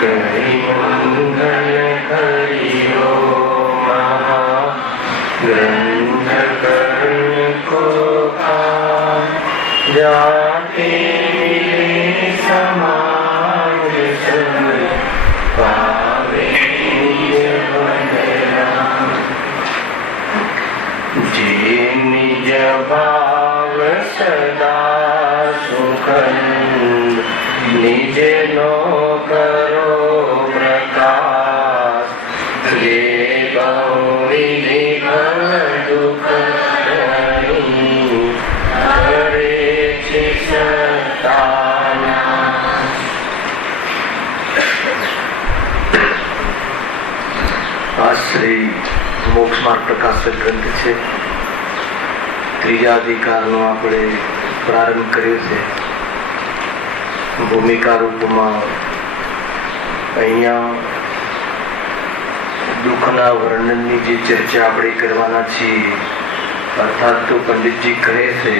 करि मंगल करियो महाग्रंथ कर्ण को जाते समाज सब पावे निज बंदना जे निज भाव सदा सुखंद निज नो करो प्रकाश जे बहुविधि भव दुख करे छे सतानाश। આ શ્રી મોક્ષ માર્ગ પ્રકાશક ગ્રંથ છે. ત્રીજા અધિકારનો આપણે પ્રારંભ કર્યો છે. ભૂમિકા રૂપમાં અહીંયા દુઃખના વર્ણનની જે ચર્ચા આપણે કરવાના છીએ, અર્થાત તો પંડિતજી કહે છે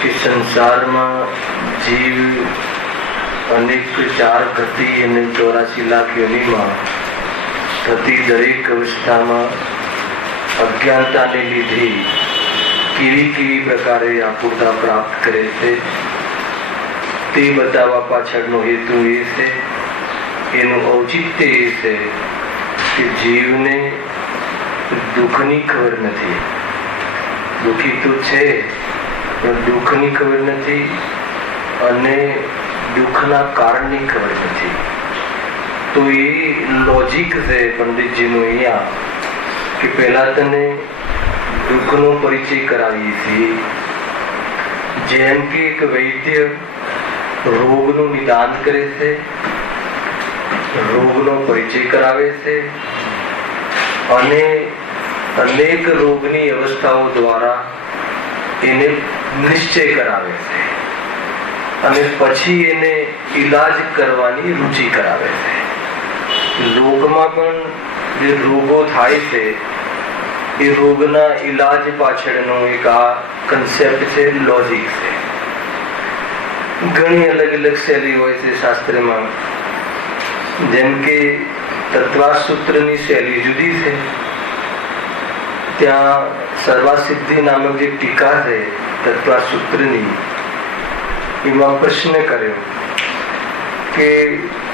કે સંસારમાં જીવ અનેક 4 ગતિ અને 84 લાખ યોનિમાં થતી દરેક અવસ્થામાં અજ્ઞાનતાને લીધે કેવી કેવી પ્રકારે આકુરતા પ્રાપ્ત કરે છે તે બતાવવા પાછળનો હેતુ એ છે, એનું ઔચિત્ય એ છે કે જીવને દુઃખની ખબર નથી. દુઃખી તો છે પણ દુઃખની ખબર નથી અને દુઃખના કારણની ખબર નથી. તો એ લોજિક છે પંડિતજીનું અહીંયા કે પહેલા તને દુઃખનો પરિચય કરાવીએ છીએ. જેમ કે એક વૈદ્ય રોગનું નિદાન કરે છે, રોગનો પરિચય કરાવે છે અને અનેક રોગની અવસ્થાઓ દ્વારા એને નિશ્ચય કરાવે છે અને પછી એને ઈલાજ કરવાની રુચિ કરાવે છે. લોકમાં પણ જે રોગો થાય છે એ રોગના ઈલાજ પાછળનો એક આ કન્સેપ્ટ છે, લોજિક છે. ઘણી અલગ અલગ શૈલી હોય છે શાસ્ત્રમાં. જેમ કે તત્વા સૂત્રની શૈલી જુદી છે. ત્યાં સર્વાસિદ્ધિ નામક જે ટીકા છે તત્વા સૂત્રની, એમાં પ્રશ્ન કર્યો કે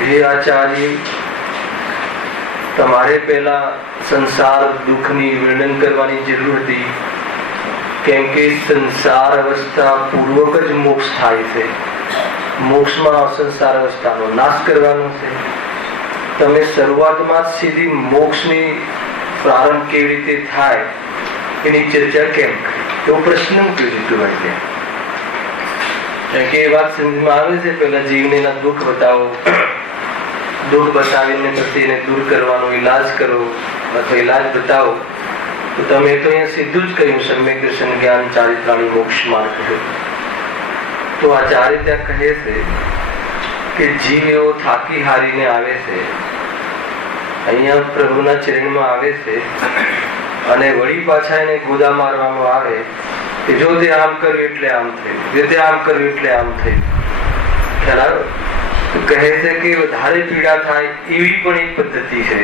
હે આચાર્ય, તમારે પહેલા સંસાર દુઃખની વર્ણન કરવાની જરૂર હતી, કેમ કે સંસાર અવસ્થા પૂર્વક જ મોક્ષ થાય છે. મોક્ષમાં સંસાર અવસ્થાનો નાશ કરવાનો છે. તમે શરૂઆતમાં સીધી મોક્ષની પ્રારંભ કેવી રીતે થાય એની ચર્ચા કેમ કરી? એવો પ્રશ્ન મૂક્યો છે તું એટલે કે એ વાત સમજમાં આવે છે. પહેલા જીવને એના દુઃખ બતાવો, દુઃખ બતાવીને પછી એને દૂર કરવાનો ઈલાજ કરો અથવા ઈલાજ બતાવો. તો તમે તો અહીંયા સીધું જ કહ્યું સમ્યક દર્શન જ્ઞાન ચારિત્રાણી મોક્ષ માર્ગ. તો આચાર્ય ત્યાં કહે છે કે જીવ એવો થાકી હારીને આવે છે, અહીંયા પ્રભુના ચરણમાં આવે છે અને વળી પાછા એને ગોદા મારવામાં આવે કે જો તે આમ કર્યું એટલે આમ થયું, જો તે આમ કર્યું એટલે આમ થયું. ખ્યાલ આવ્યો? કહે છે કે વધારે પીડા થાય એવી પણ એક પદ્ધતિ છે.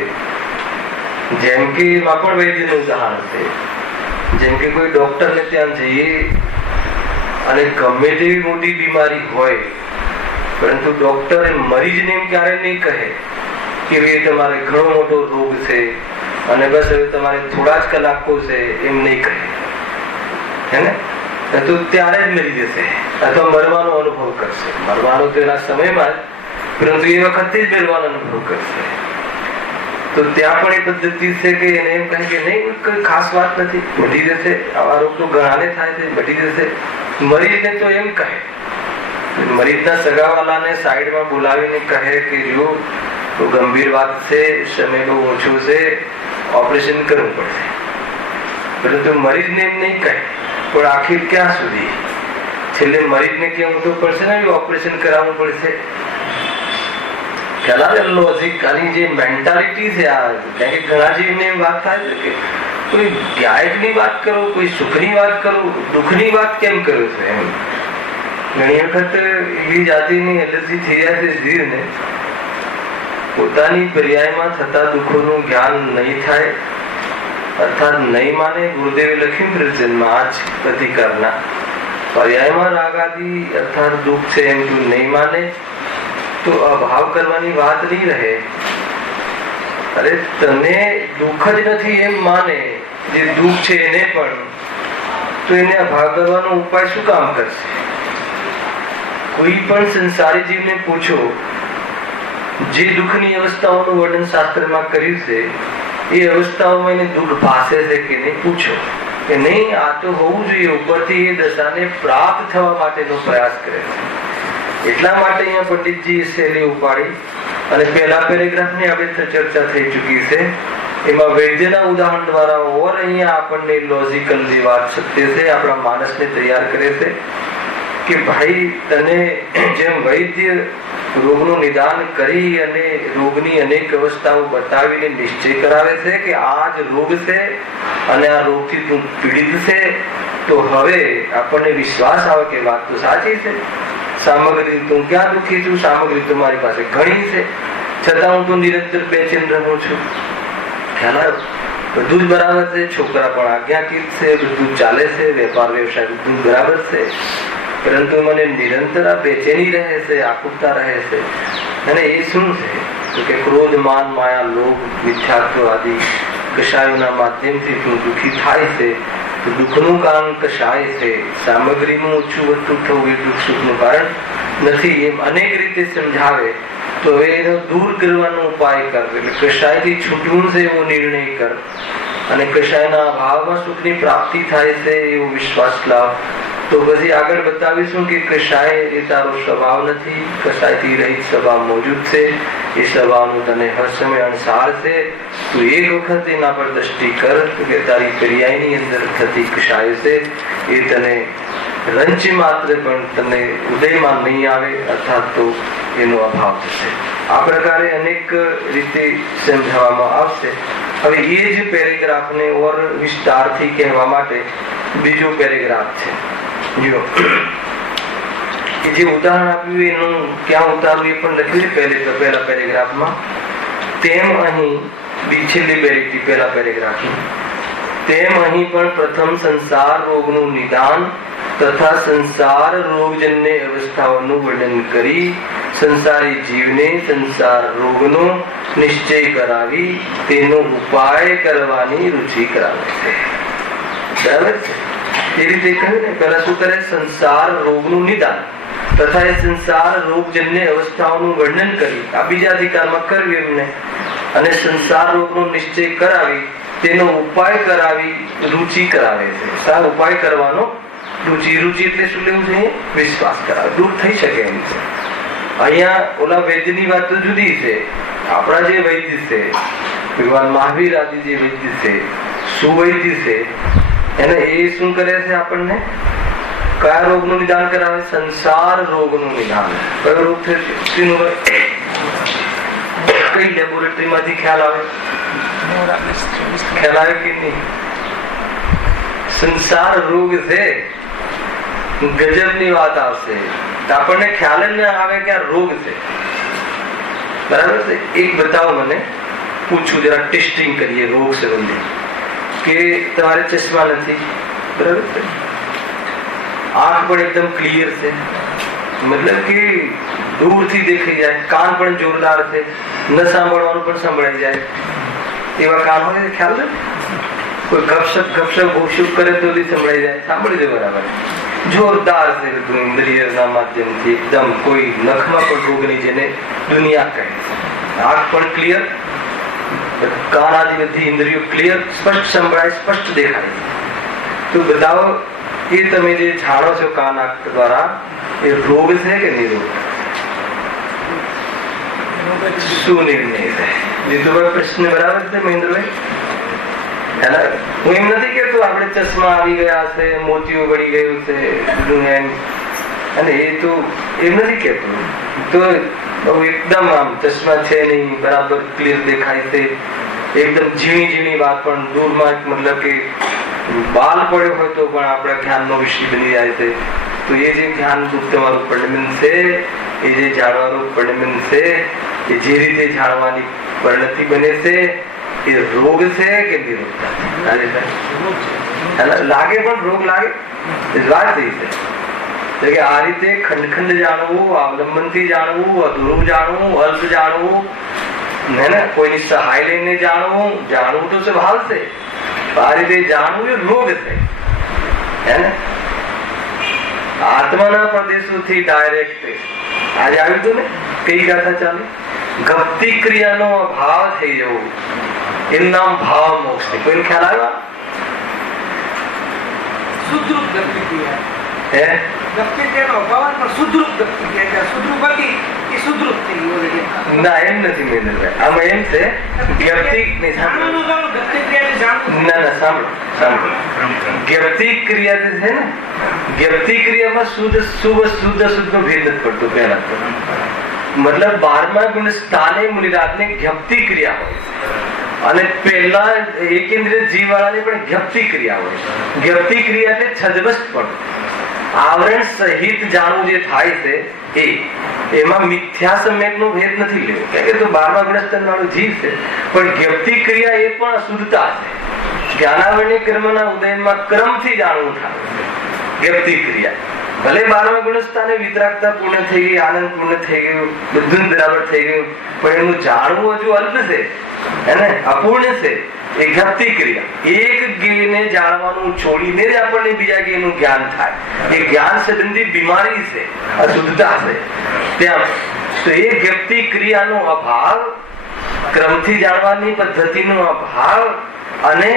જેમ કે એમાં પણ વૈદ્યનું ઉદાહરણ છે. જેમ કે કોઈ ડોક્ટરને ત્યાં જઈએ અને ગમે તેવી મોટી બીમારી હોય, પરંતુ ડોક્ટર મરીજને એમ ક્યારે નહીં કહે કે ભાઈ તમારે ઘણો મોટો રોગ છે અને બસ હવે તમારે થોડા જ કલાકો છે, એમ નહીં કહે. હે ને? તો ત્યારે જ મરી જશે અથવા મરવાનો અનુભવ કરશે. મરવાનો તો એના સમયમાં જ, પરંતુ એ વખતે જ મરવાનો અનુભવ કરશે. તો ત્યાં પણ એ પદ્ધતિ છે કે એને એમ કહે કે નહીં, કોઈ ખાસ વાત નથી, મટી જશે. આવા રોગ તો ઘણાને થાય છે, મટી જશે. મરીજને તો એમ કહે, મરીજના સગાવાલાને સાઈડમાં બોલાવીને કહે કે જો તો ગંભીર વાત છે, સમય બહુ ઓછો છે, ઓપરેશન કરવું પડશે. પરંતુ મરીજને એમ નહીં કહે. પણ આખિર ક્યાં સુધી? છેલ્લે મરીજને કેવું તો પડશે ને, ઓપરેશન કરાવવું પડશે. ખ્યાલ આવે? લોજિક આની જે મેન્ટાલિટી છે આ. કારણ કે ઘણા જીવને વાત થાય છે કે કોઈ ગાયકની વાત કરો, કોઈ સુખની વાત કરો, દુઃખની વાત કેમ કરો છો એમ. ઘણી વખત એવી જાતિની એલર્જી થઈ જાય છે જીવને પોતાની પર્યાયમાં થતા દુઃખોનું જ્ઞાન નહીં થાય, અર્થાત નહીં માને. ગુરુદેવે લખ્યું પ્રવચનમાં આ જ પ્રતિકારના પર્યાયમાં રાગ આદિ અર્થાત દુઃખ છે એમ તું નહીં માને તો અભાવ કરવાની વાત નહીં રહે. અરે તને દુઃખ જ નથી એમ માને જે દુઃખ છે એને પણ, તો એને અભાવ કરવાનો ઉપાય શું કામ કરશે? કોઈ પણ સંસારી જીવને પૂછો, જે દુઃખની અવસ્થાઓનું વર્ણન શાસ્ત્રમાં કર્યું છે એ અવસ્થાઓમાં એને દુઃખ ભાસે છે કે નહીં પૂછો કે નહીં, આ તો હોવું જોઈએ. ઉપરથી એ દશાને પ્રાપ્ત થવા માટેનો પ્રયાસ કરે છે. એટલા માટે અહીંયા પંડિતજી શૈલી ઉપાડી અને પહેલા પેરેગ્રાફની આપણે ચર્ચા થઈ ચૂકી છે. એમાં વૈદ્યના ઉદાહરણ દ્વારા ઓર અહીંયા આપણને લોજિકલ વાત સત્ય છે, આપણા માણસને તૈયાર કરે છે કે ભાઈ તને જેમ વૈદ્ય રોગનું નિદાન કરી અને રોગની અનેક અવસ્થાઓ બતાવીને નિશ્ચય કરાવે છે કે આ જ રોગ છે અને આ રોગથી તું પીડિત છે, તો હવે આપણને વિશ્વાસ આવે કે વાત તો સાચી છે. સામગ્રી તું ક્યાં દુઃખી છું, સામગ્રી તો મારી પાસે ઘણી છે, છતાં હું તો નિરંતર બેચેન રહું છું. ખ્યાલ આવ્યો? બધું જ બરાબર છે, છોકરા પણ આજ્ઞાકીત છે, બધું ચાલે છે, વેપાર વ્યવસાય બધું બરાબર છે, પરંતુ મને નિરંતર આ બેચેની રહે છે, આકુરતા રહે છે. અને એ શું છે? તો કે ક્રોધ, માન, માયા, લોભ, મિથ્યાત્વ આદિ કષાયોના માધ્યમથી તું દુઃખી થાય છે. તો દુઃખનું કારણ કષાય છે. સામગ્રીનું ઓછું વધતું થવું એ દુઃખ સુખનું કારણ નથી એમ અનેક રીતે સમજાવે. તો હવે એનો દૂર કરવાનો ઉપાય કર, એટલે કષાયથી છૂટવું છે એવો નિર્ણય કર અને કષાયના અભાવમાં સુખની પ્રાપ્તિ થાય છે એવો વિશ્વાસ લાવ. તો પછી આગળ બતાવીશું કે કષાય એ તારો સ્વભાવ નથી, કષાયથી રહિત સ્વભાવ મોજૂદ છે. એ સ્વભાવનું તને હર સમય અણસાર છે. તું એક વખત એના પર દ્રષ્ટિ કર કે તારી પર્યાયની અંદર થતી કષાય છે એ તને રંચ માત્ર પણ તને ઉદયમાં નહીં આવે, અર્થાત તો એનો અભાવ થશે. આ પ્રકારે અનેક રીતે સમજાવવામાં આવશે. હવે એ જ પેરેગ્રાફને ઓર વિસ્તારથી કહેવા માટે બીજો પેરેગ્રાફ છે. જો એ જે ઉદાહરણ આપ્યું એનું ક્યાં ઉતારવું એ પણ લખ્યું છે પહેલા પેરેગ્રાફમાં. તેમ અહીં છેલ્લી પેરેગ્રાફ પહેલા પેરેગ્રાફમાં તેમ અહીં પણ પ્રથમ સંસાર રોગનું નિદાન તથા સંસાર રોગજન્ય અવસ્થાઓનું વર્ણન કરી સંસારી જીવને સંસાર રોગનો નિશ્ચય કરાવી તેનો ઉપાય કરવાની રુચિ કરાવે છે. બરાબર છે? એ રીતે કહ્યું ને, પહેલા શું કરે? સંસાર રોગનું નિદાન તથા એ સંસાર રોગજન્ય અવસ્થાઓનું વર્ણન કરી આ બીજા અધિકારમાં કર્યું એમને, અને સંસાર રોગનો નિશ્ચય કરાવી તેનો ઉપાય કરાવી રુચિ કરાવે છે. સા ઉપાય કરવાનો રુચિ. રુચિ એટલે શું લેવું છે? વિશ્વાસ કરાવે, દૂર થઈ શકે એમ છે. અહીંયા ઓલા વૈદ્યની વાત તો જુદી છે. આપણા જે વૈદ્ય છે, ભગવાન મહાવીર આદિ જે વૈદ્ય છે, સુવૈદ્ય છે, એને એ શું કરે છે? આપણને કયા રોગનું નિદાન કરાવે? સંસાર રોગનું નિદાન. કયો રોગ છે? કઈ લેબોરેટરીમાંથી ખ્યાલ આવે? ખ્યાલ આવે કે નહીં? સંસાર રોગ છે. ગજબની વાત આવશે, આપણને ખ્યાલ જ ના આવે કે આ રોગ છે. બરાબર છે? એક બતાવો મને, પૂછું જરા, ટેસ્ટિંગ કરીએ રોગ સંબંધી કે તમારે ચશ્મા નથી, બરાબર છે, આંખ પણ એકદમ ક્લિયર છે, મતલબ કે દૂરથી દેખાઈ જાય, કાન પણ જોરદાર છે, ન સાંભળવાનું પણ સંભળાઈ જાય એવા કાન હોય, ખ્યાલ નથી? કોઈ ગપશપ ભૂપશુપ કરે તો સંભળાઈ જાય, સાંભળી જાય, બરાબર, જોરદાર છે બધું ઇન્દ્રિયના માધ્યમથી એકદમ. કોઈ નખમાં પણ રોગ નહીં જેને દુનિયા કહે છે. આંખ પણ ક્લિયર, કાન આદિ બધી ઇન્દ્રિયો ક્લિયર, સ્પષ્ટ સંભળાય, સ્પષ્ટ દેખાય. તો બતાવો એ તમે જે જાણો છો કાન આંખ દ્વારા, એ રોગ છે કે નિરોગ? શું નિર્ણય છે? જીતુભાઈ પ્રશ્ન બરાબર છે મહેન્દ્રભાઈ? હું એમ નથી કેતો આપણે ચશ્મા આવી ગયા છે, મોતીઓ ગળી ગયું છે એમ, અને એ તો એમ નથી કેતો. તો એકદમ આમ ચશ્મા છે નહીં, બરાબર ક્લિયર દેખાય છે, એકદમ ઝીણી ઝીણી વાત પણ દૂરમાં, મતલબ કે બાલ પડ્યો હોય તો પણ આપણા જ્ઞાનનો વિષય બની જાય છે. તો એ જે જ્ઞાન તમારું પરિણમન છે, એ જે જાણવાનું પરિણમન છે, એ જે રીતે જાણવાની પરિણતિ બને છે એ રોગ છે કે નિરોગતા લાગે પણ રોગ લાગે વાત થઈ છે કે આ રીતે ખંડ ખંડ જાણવું, અવલંબનથી જાણવું, અધૂરું જાણવું, અલ્પ જાણવું, કોઈની સહાય લઈને જાણવું તો સ્વભાવ છે. આ રીતે જાણવું એ રોગ છે. આત્માના પ્રદેશોથી ડાયરેક્ટ આજે આવ્યું હતું ને કઈ ગાથા ચાલે, ગપ્તિ ક્રિયાનો અભાવ થઈ જવો એનું નામ ભાવ મોક્ષ છે. કોઈને ખ્યાલ આવ્યો? સુદ્રુપ ગપ્તિ ક્રિયા ગપ્તિ ક્રિયાનો અભાવ પણ સુદ્રુપ ગપ્તિ ક્રિયા સુદ્રુપ હતી એ સુદ્રુપ થઈ ગઈ. ના એમ નથી મહેન્દ્રભાઈ, આમાં એમ છે ગપ્તિ ગપ્તિ ક્રિયા જે છે ને, ગપ્તિ ક્રિયામાં શુદ્ધ શુદ્ધ નો ભેદ નથી પડતો. પહેલા તો મતલબ 12મા ગુણ સ્થાને મુનિરાજને ગપ્તિ ક્રિયા હોય અને પહેલા એકેન્દ્રિય જીવ વાળાને પણ ગપ્તિ ક્રિયા હોય. ગપ્તિ ક્રિયા એટલે છદ્મસ્ત પણ આવરણ સહિત જાણવું જે થાય છે એમાં મિથ્યા સમ્યક નો ભેદ નથી લેવો, કારણ કે તો 12મા ગુણસ્તર વાળો જીવ છે. પણ ગપ્તિ ક્રિયા એ પણ અશુદ્ધતા છે. જ્ઞાનાવરણી કર્મના ઉદયમાં ક્રમથી જાણવું થાય ગપ્તિ ક્રિયા. ભલે 12મા ગુણસ્થાને વિતરાગતા પૂર્ણ થઈ ગઈ, આનંદ પૂર્ણ થઈ ગયું, બધું બરાબર થઈ ગયું, પણ એનું જાણવું હજુ અલ્પ છે, અપૂર્ણ છે. એ ગપ્તિ ક્રિયા એક જ્ઞને જાણવાનું છોડીને જ આપણને બીજા જ્ઞનું જ્ઞાન થાય. એ જ્ઞાન સંબંધી બીમારી છે, અશુદ્ધતા છે ત્યાં. તો એ ગપ્તિ ક્રિયાનો અભાવ, ક્રમથી જાણવાની પદ્ધતિનો અભાવ અને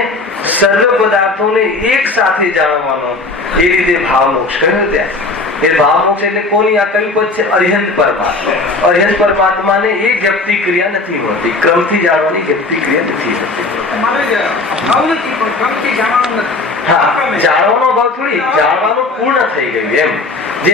સર્વ પદાર્થોને એક સાથે જાણવાનો એ રીતે ભાવ મોક્ષ કહ્યો ત્યાં. એ ભાવ મોક્ષ એટલે કોની આ કયું પદ છે? અર્યંત પરમાત્મા. અર્યંત પરમાત્માને એ ગપ્તિ ક્રિયા નથી હોતી, ક્રમથી જાણવાની ગપ્તિ ક્રિયા નથી હોતી. જાણવાનો ભાવ થોડી, જાણવાનું પૂર્ણ થઈ ગયું એમ. જે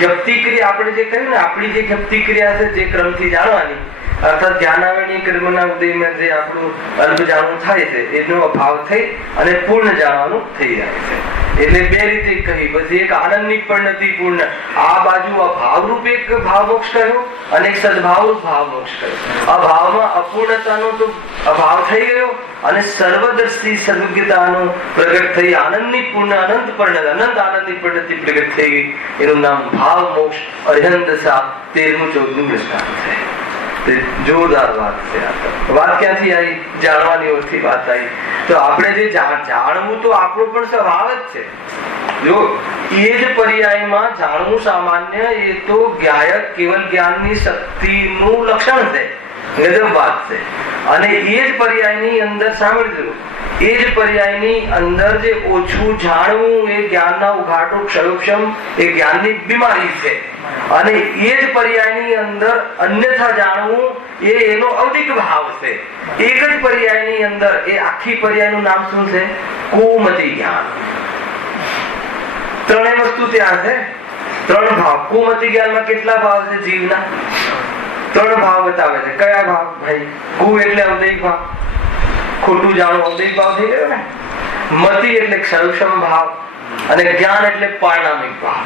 ગપ્તિ ક્રિયા આપણે જે કહ્યું ને, આપણી જે ગપ્તિ ક્રિયા છે જે ક્રમથી જાણવાની, અર્થાત ધ્યાનાવરણી કર્મના ઉદયમાં જે આપણું અલ્પ જાણવું થાય છે એનો અભાવ થઈ અને પૂર્ણ જાણવાનું થઈ જાય છે. એટલે બે રીતે કહી, પછી એક આનંદની પરિણતિ પૂર્ણ, આ બાજુ અભાવરૂપ એક ભાવ મોક્ષ કહ્યો અને એક સદભાવરૂપ ભાવ મોક્ષ કહ્યો. અભાવમાં અપૂર્ણતાનો તો અભાવ થઈ ગયો અને સર્વદર્શી સર્વજ્ઞતાનો પ્રગટ થઈ આનંદની પૂર્ણ અનંત પરિણતિ, અનંત આનંદની પરિણતિ પ્રગટ થઈ ગઈ. એનું નામ ભાવ મોક્ષ અર્યંત દશા 13મું 14મું દ્રષ્ટાંત છે. જોરદાર વાત છે. વાત ક્યાંથી આવી? જાણવાની ઓરથી વાત આવી. તો આપણે જે જાણવું તો આપણો પણ સ્વભાવ જ છે. જો એ જ પર્યાયમાં જાણવું સામાન્ય, એ તો જ્ઞાયક કેવલ જ્ઞાનની શક્તિનું લક્ષણ છે, ગજબ વાત છે. અને એ જ પર્યાયની અંદર સાંભળજો, એ જ પર્યાયની અંદર જે ઓછું જાણવું એ જ્ઞાનના ઉઘાટો ક્ષયોક્ષમ એ જ્ઞાનની બીમારી છે. અને એ જ પર્યાયની અંદર અન્યથા જાણવું એ એનો અવધિક ભાવ છે. એક જ પર્યાયની અંદર એ આખી પર્યાયનું નામ શું છે? કુમતી જ્ઞાન. ત્રણેય વસ્તુ ત્યાં છે, ત્રણ ભાવ. કુમતી જ્ઞાનમાં કેટલા ભાવ છે જીવના? 3 ભાવ બતાવે છે. કયા ભાવ ભાઈ? કુ એટલે અવધિક ભાવ, ખોટું જાણવું અવધિક ભાવ થઈ ગયો ને. મતિ એટલે ક્ષયોક્ષમ ભાવ અને જ્ઞાન એટલે પારણામિક ભાવ.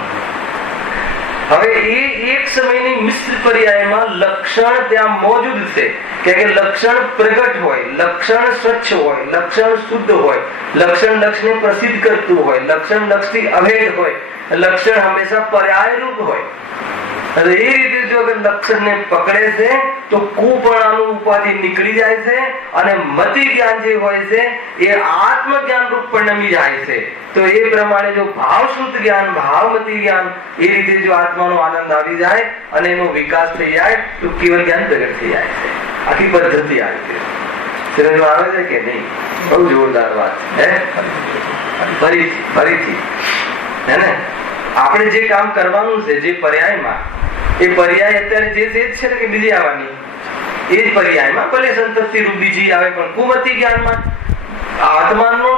હવે એ એક સમયની મિશ્ર પર્યાયમાં લક્ષણ ત્યાં મોજૂદ છે કે લક્ષણ પ્રગટ હોય, લક્ષણ સ્વચ્છ હોય, લક્ષણ શુદ્ધ હોય, લક્ષણ લક્ષને પ્રસિદ્ધ કરતું હોય, લક્ષણ લક્ષથી અભેદ હોય, લક્ષણ હંમેશા પર્યાયરૂપ હોય. એ રીતે જો અગર લક્ષણને પકડે છે તો કુપણાનું ઉપાધિ નીકળી જાય છે અને મતિ જ્ઞાન જે હોય છે એ આત્મજ્ઞાન રૂપ પરિણમી જાય છે. તો એ પ્રમાણે જો ભાવ શુદ્ધ જ્ઞાન, ભાવમતી જ્ઞાન એ રીતે જો આત્માનો આનંદ આવી જાય અને એનો વિકાસ થઈ જાય તો કેવલ જ્ઞાન પ્રગટ થઈ જાય છે. આખી પદ્ધતિ આવી છે. સમજમાં આવે છે કે નહીં? બહુ જોરદાર વાત છે. ફરીથી હે ને, આપણે જે કામ કરવાનું છે જે પર્યાયમાં, એ પર્યાય અત્યારે જે છે ને કે બીજી આવવાની, એ જ પર્યાયમાં ભલે સંતતિ રૂપ બીજી આવે, પણ કુમતી જ્ઞાનમાં આત્માનો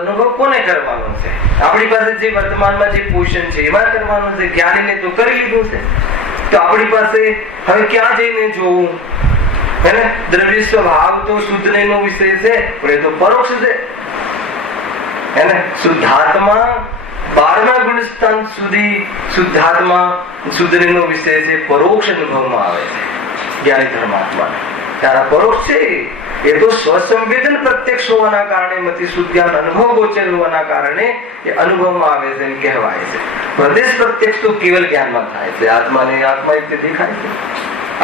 અનુભવ કોને કરવાનો છે? આપણી પાસે જે વર્તમાનમાં જે પોષણ છે એમાં કરવાનું છે. જ્ઞાનીને તો કરી લીધું છે, તો આપણી પાસે હવે ક્યાં જઈને જોવું? હે ને, દ્રવ્ય સ્વભાવ તો શુદ્ધ નો વિષય છે, પણ એ તો પરોક્ષ છે. હે ને, શુદ્ધાત્મા 12મા ગુણસ્થાન સુધી શુદ્ધાત્મા શુદ્ધનો વિષય છે, પરોક્ષ અનુભવમાં આવે છે. જ્ઞાની ધર્માત્માને. ત્યારે પરોક્ષ છે એ તો સ્વસંવેદન પ્રત્યક્ષ હોવાના કારણે મતિ શુદ્ધ જ્ઞાન અનુભવ ગોચર હોવાના કારણે એ અનુભવમાં આવે છે એમ કહેવાય છે. પ્રદેશ પ્રત્યક્ષ તો કેવલ જ્ઞાનમાં થાય છે. આત્માને આત્મા રીતે દેખાય છે.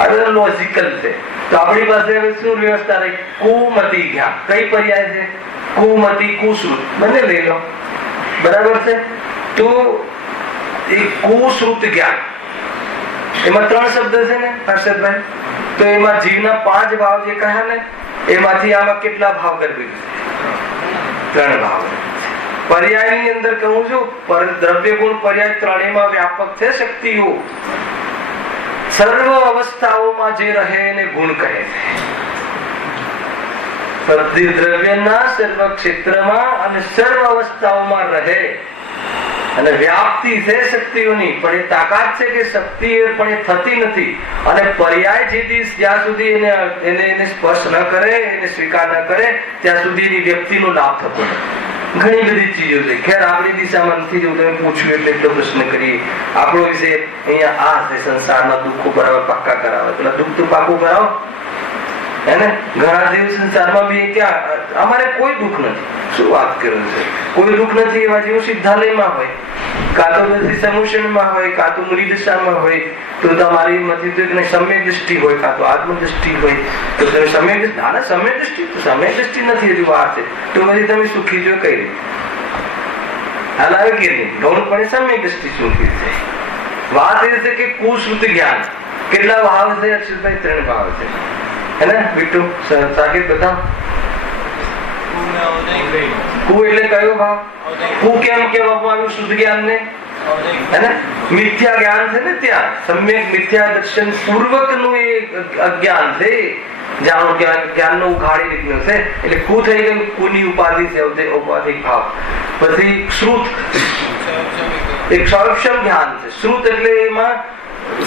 આ બધા લોજિકલ છે. તો આપણી પાસે હવે શું વ્યવસ્થા રહી? કુમતિ જ્ઞાન. કઈ પર્યાય છે? કુમતિ કુશ્રુત બંને લઈ લો, બરાબર છે. તો એ કુશ્રુત જ્ઞાન એમાં 3 શબ્દ છે ને હર્ષદભાઈ? તો એમાં જીવના 5 ભાવ જે કહ્યા ને એમાંથી આમાં કેટલા ભાવ કરી દીધું? 3 ભાવ. પર્યાયની અંદર કહું છું દ્રવ્ય ગુણ પર્યાય ત્રણેયમાં વ્યાપક છે શક્તિઓ. સર્વ અવસ્થાઓમાં જે રહે એને ગુણ કહે છે. દ્રવ્યના સર્વ ક્ષેત્રમાં અને સર્વ અવસ્થાઓમાં રહે અને વ્યાપ્તિ છે શક્તિઓની, પણ એ તાકાત છે કે શક્તિ પણ એ થતી નથી. અને પર્યાય જ્યાં સુધી એને સ્પર્શ ન કરે, એને સ્વીકાર ન કરે ત્યાં સુધી એની વ્યક્તિનો લાભ થતો નથી. ઘણી બધી ચીજો છે. ખેર આપણી દિશામાં નથી જવું. તમે પૂછ્યું એટલે એટલો પ્રશ્ન કરીએ. આપણો વિષય અહીંયા આ છે, સંસારના દુઃખો બરાબર પાક્કા કરાવે. પેલા દુઃખ તો પાકું કરાવો એને. ઘણા દિવસ સંસારમાં બી ક્યાં અમારે કોઈ દુઃખ નથી. શું વાત કરે છે? કોઈ દુઃખ નથી. એવા જેવું સિદ્ધાલયમાં હોય, કાં તો પછી સમુષણમાં હોય, કાં તો મુનિ દશામાં હોય, તો તમારી મથી તો સમય દ્રષ્ટિ હોય, કાં તો આત્મ દ્રષ્ટિ હોય. તો તમે સમય દ્રષ્ટિ નથી હજુ વાર છે. તો પછી તમે સુખી જો કઈ રીતે હાલ આવે કે નહીં? ગૌણપણે સમય દ્રષ્ટિ સુખી છે. વાત એ છે કે કુશ્રુત જ્ઞાન. કેટલા ભાવ છે અક્ષરભાઈ? 3 ભાવ છે. હે બીટુ સાકેત બતાવ. કુ એટલે કયો ભાવ? કુ કેમ કહેવામાં આવ્યું શુદ્ધ જ્ઞાન ને? હે મિથ્યા જ્ઞાન છે ને, ત્યાં સમ્યક મિથ્યા દર્શન પૂર્વક નું એ અજ્ઞાન છે. જાણો જ્ઞાન નો ઉઘાડી નીકળ્યો છે એટલે કુ થઈ ગયું. કુની ઉપાધિ છે ઔપાધિક ભાવ. પછી શ્રુત એક સૌક્ષમ જ્ઞાન છે. શ્રુત એટલે એમાં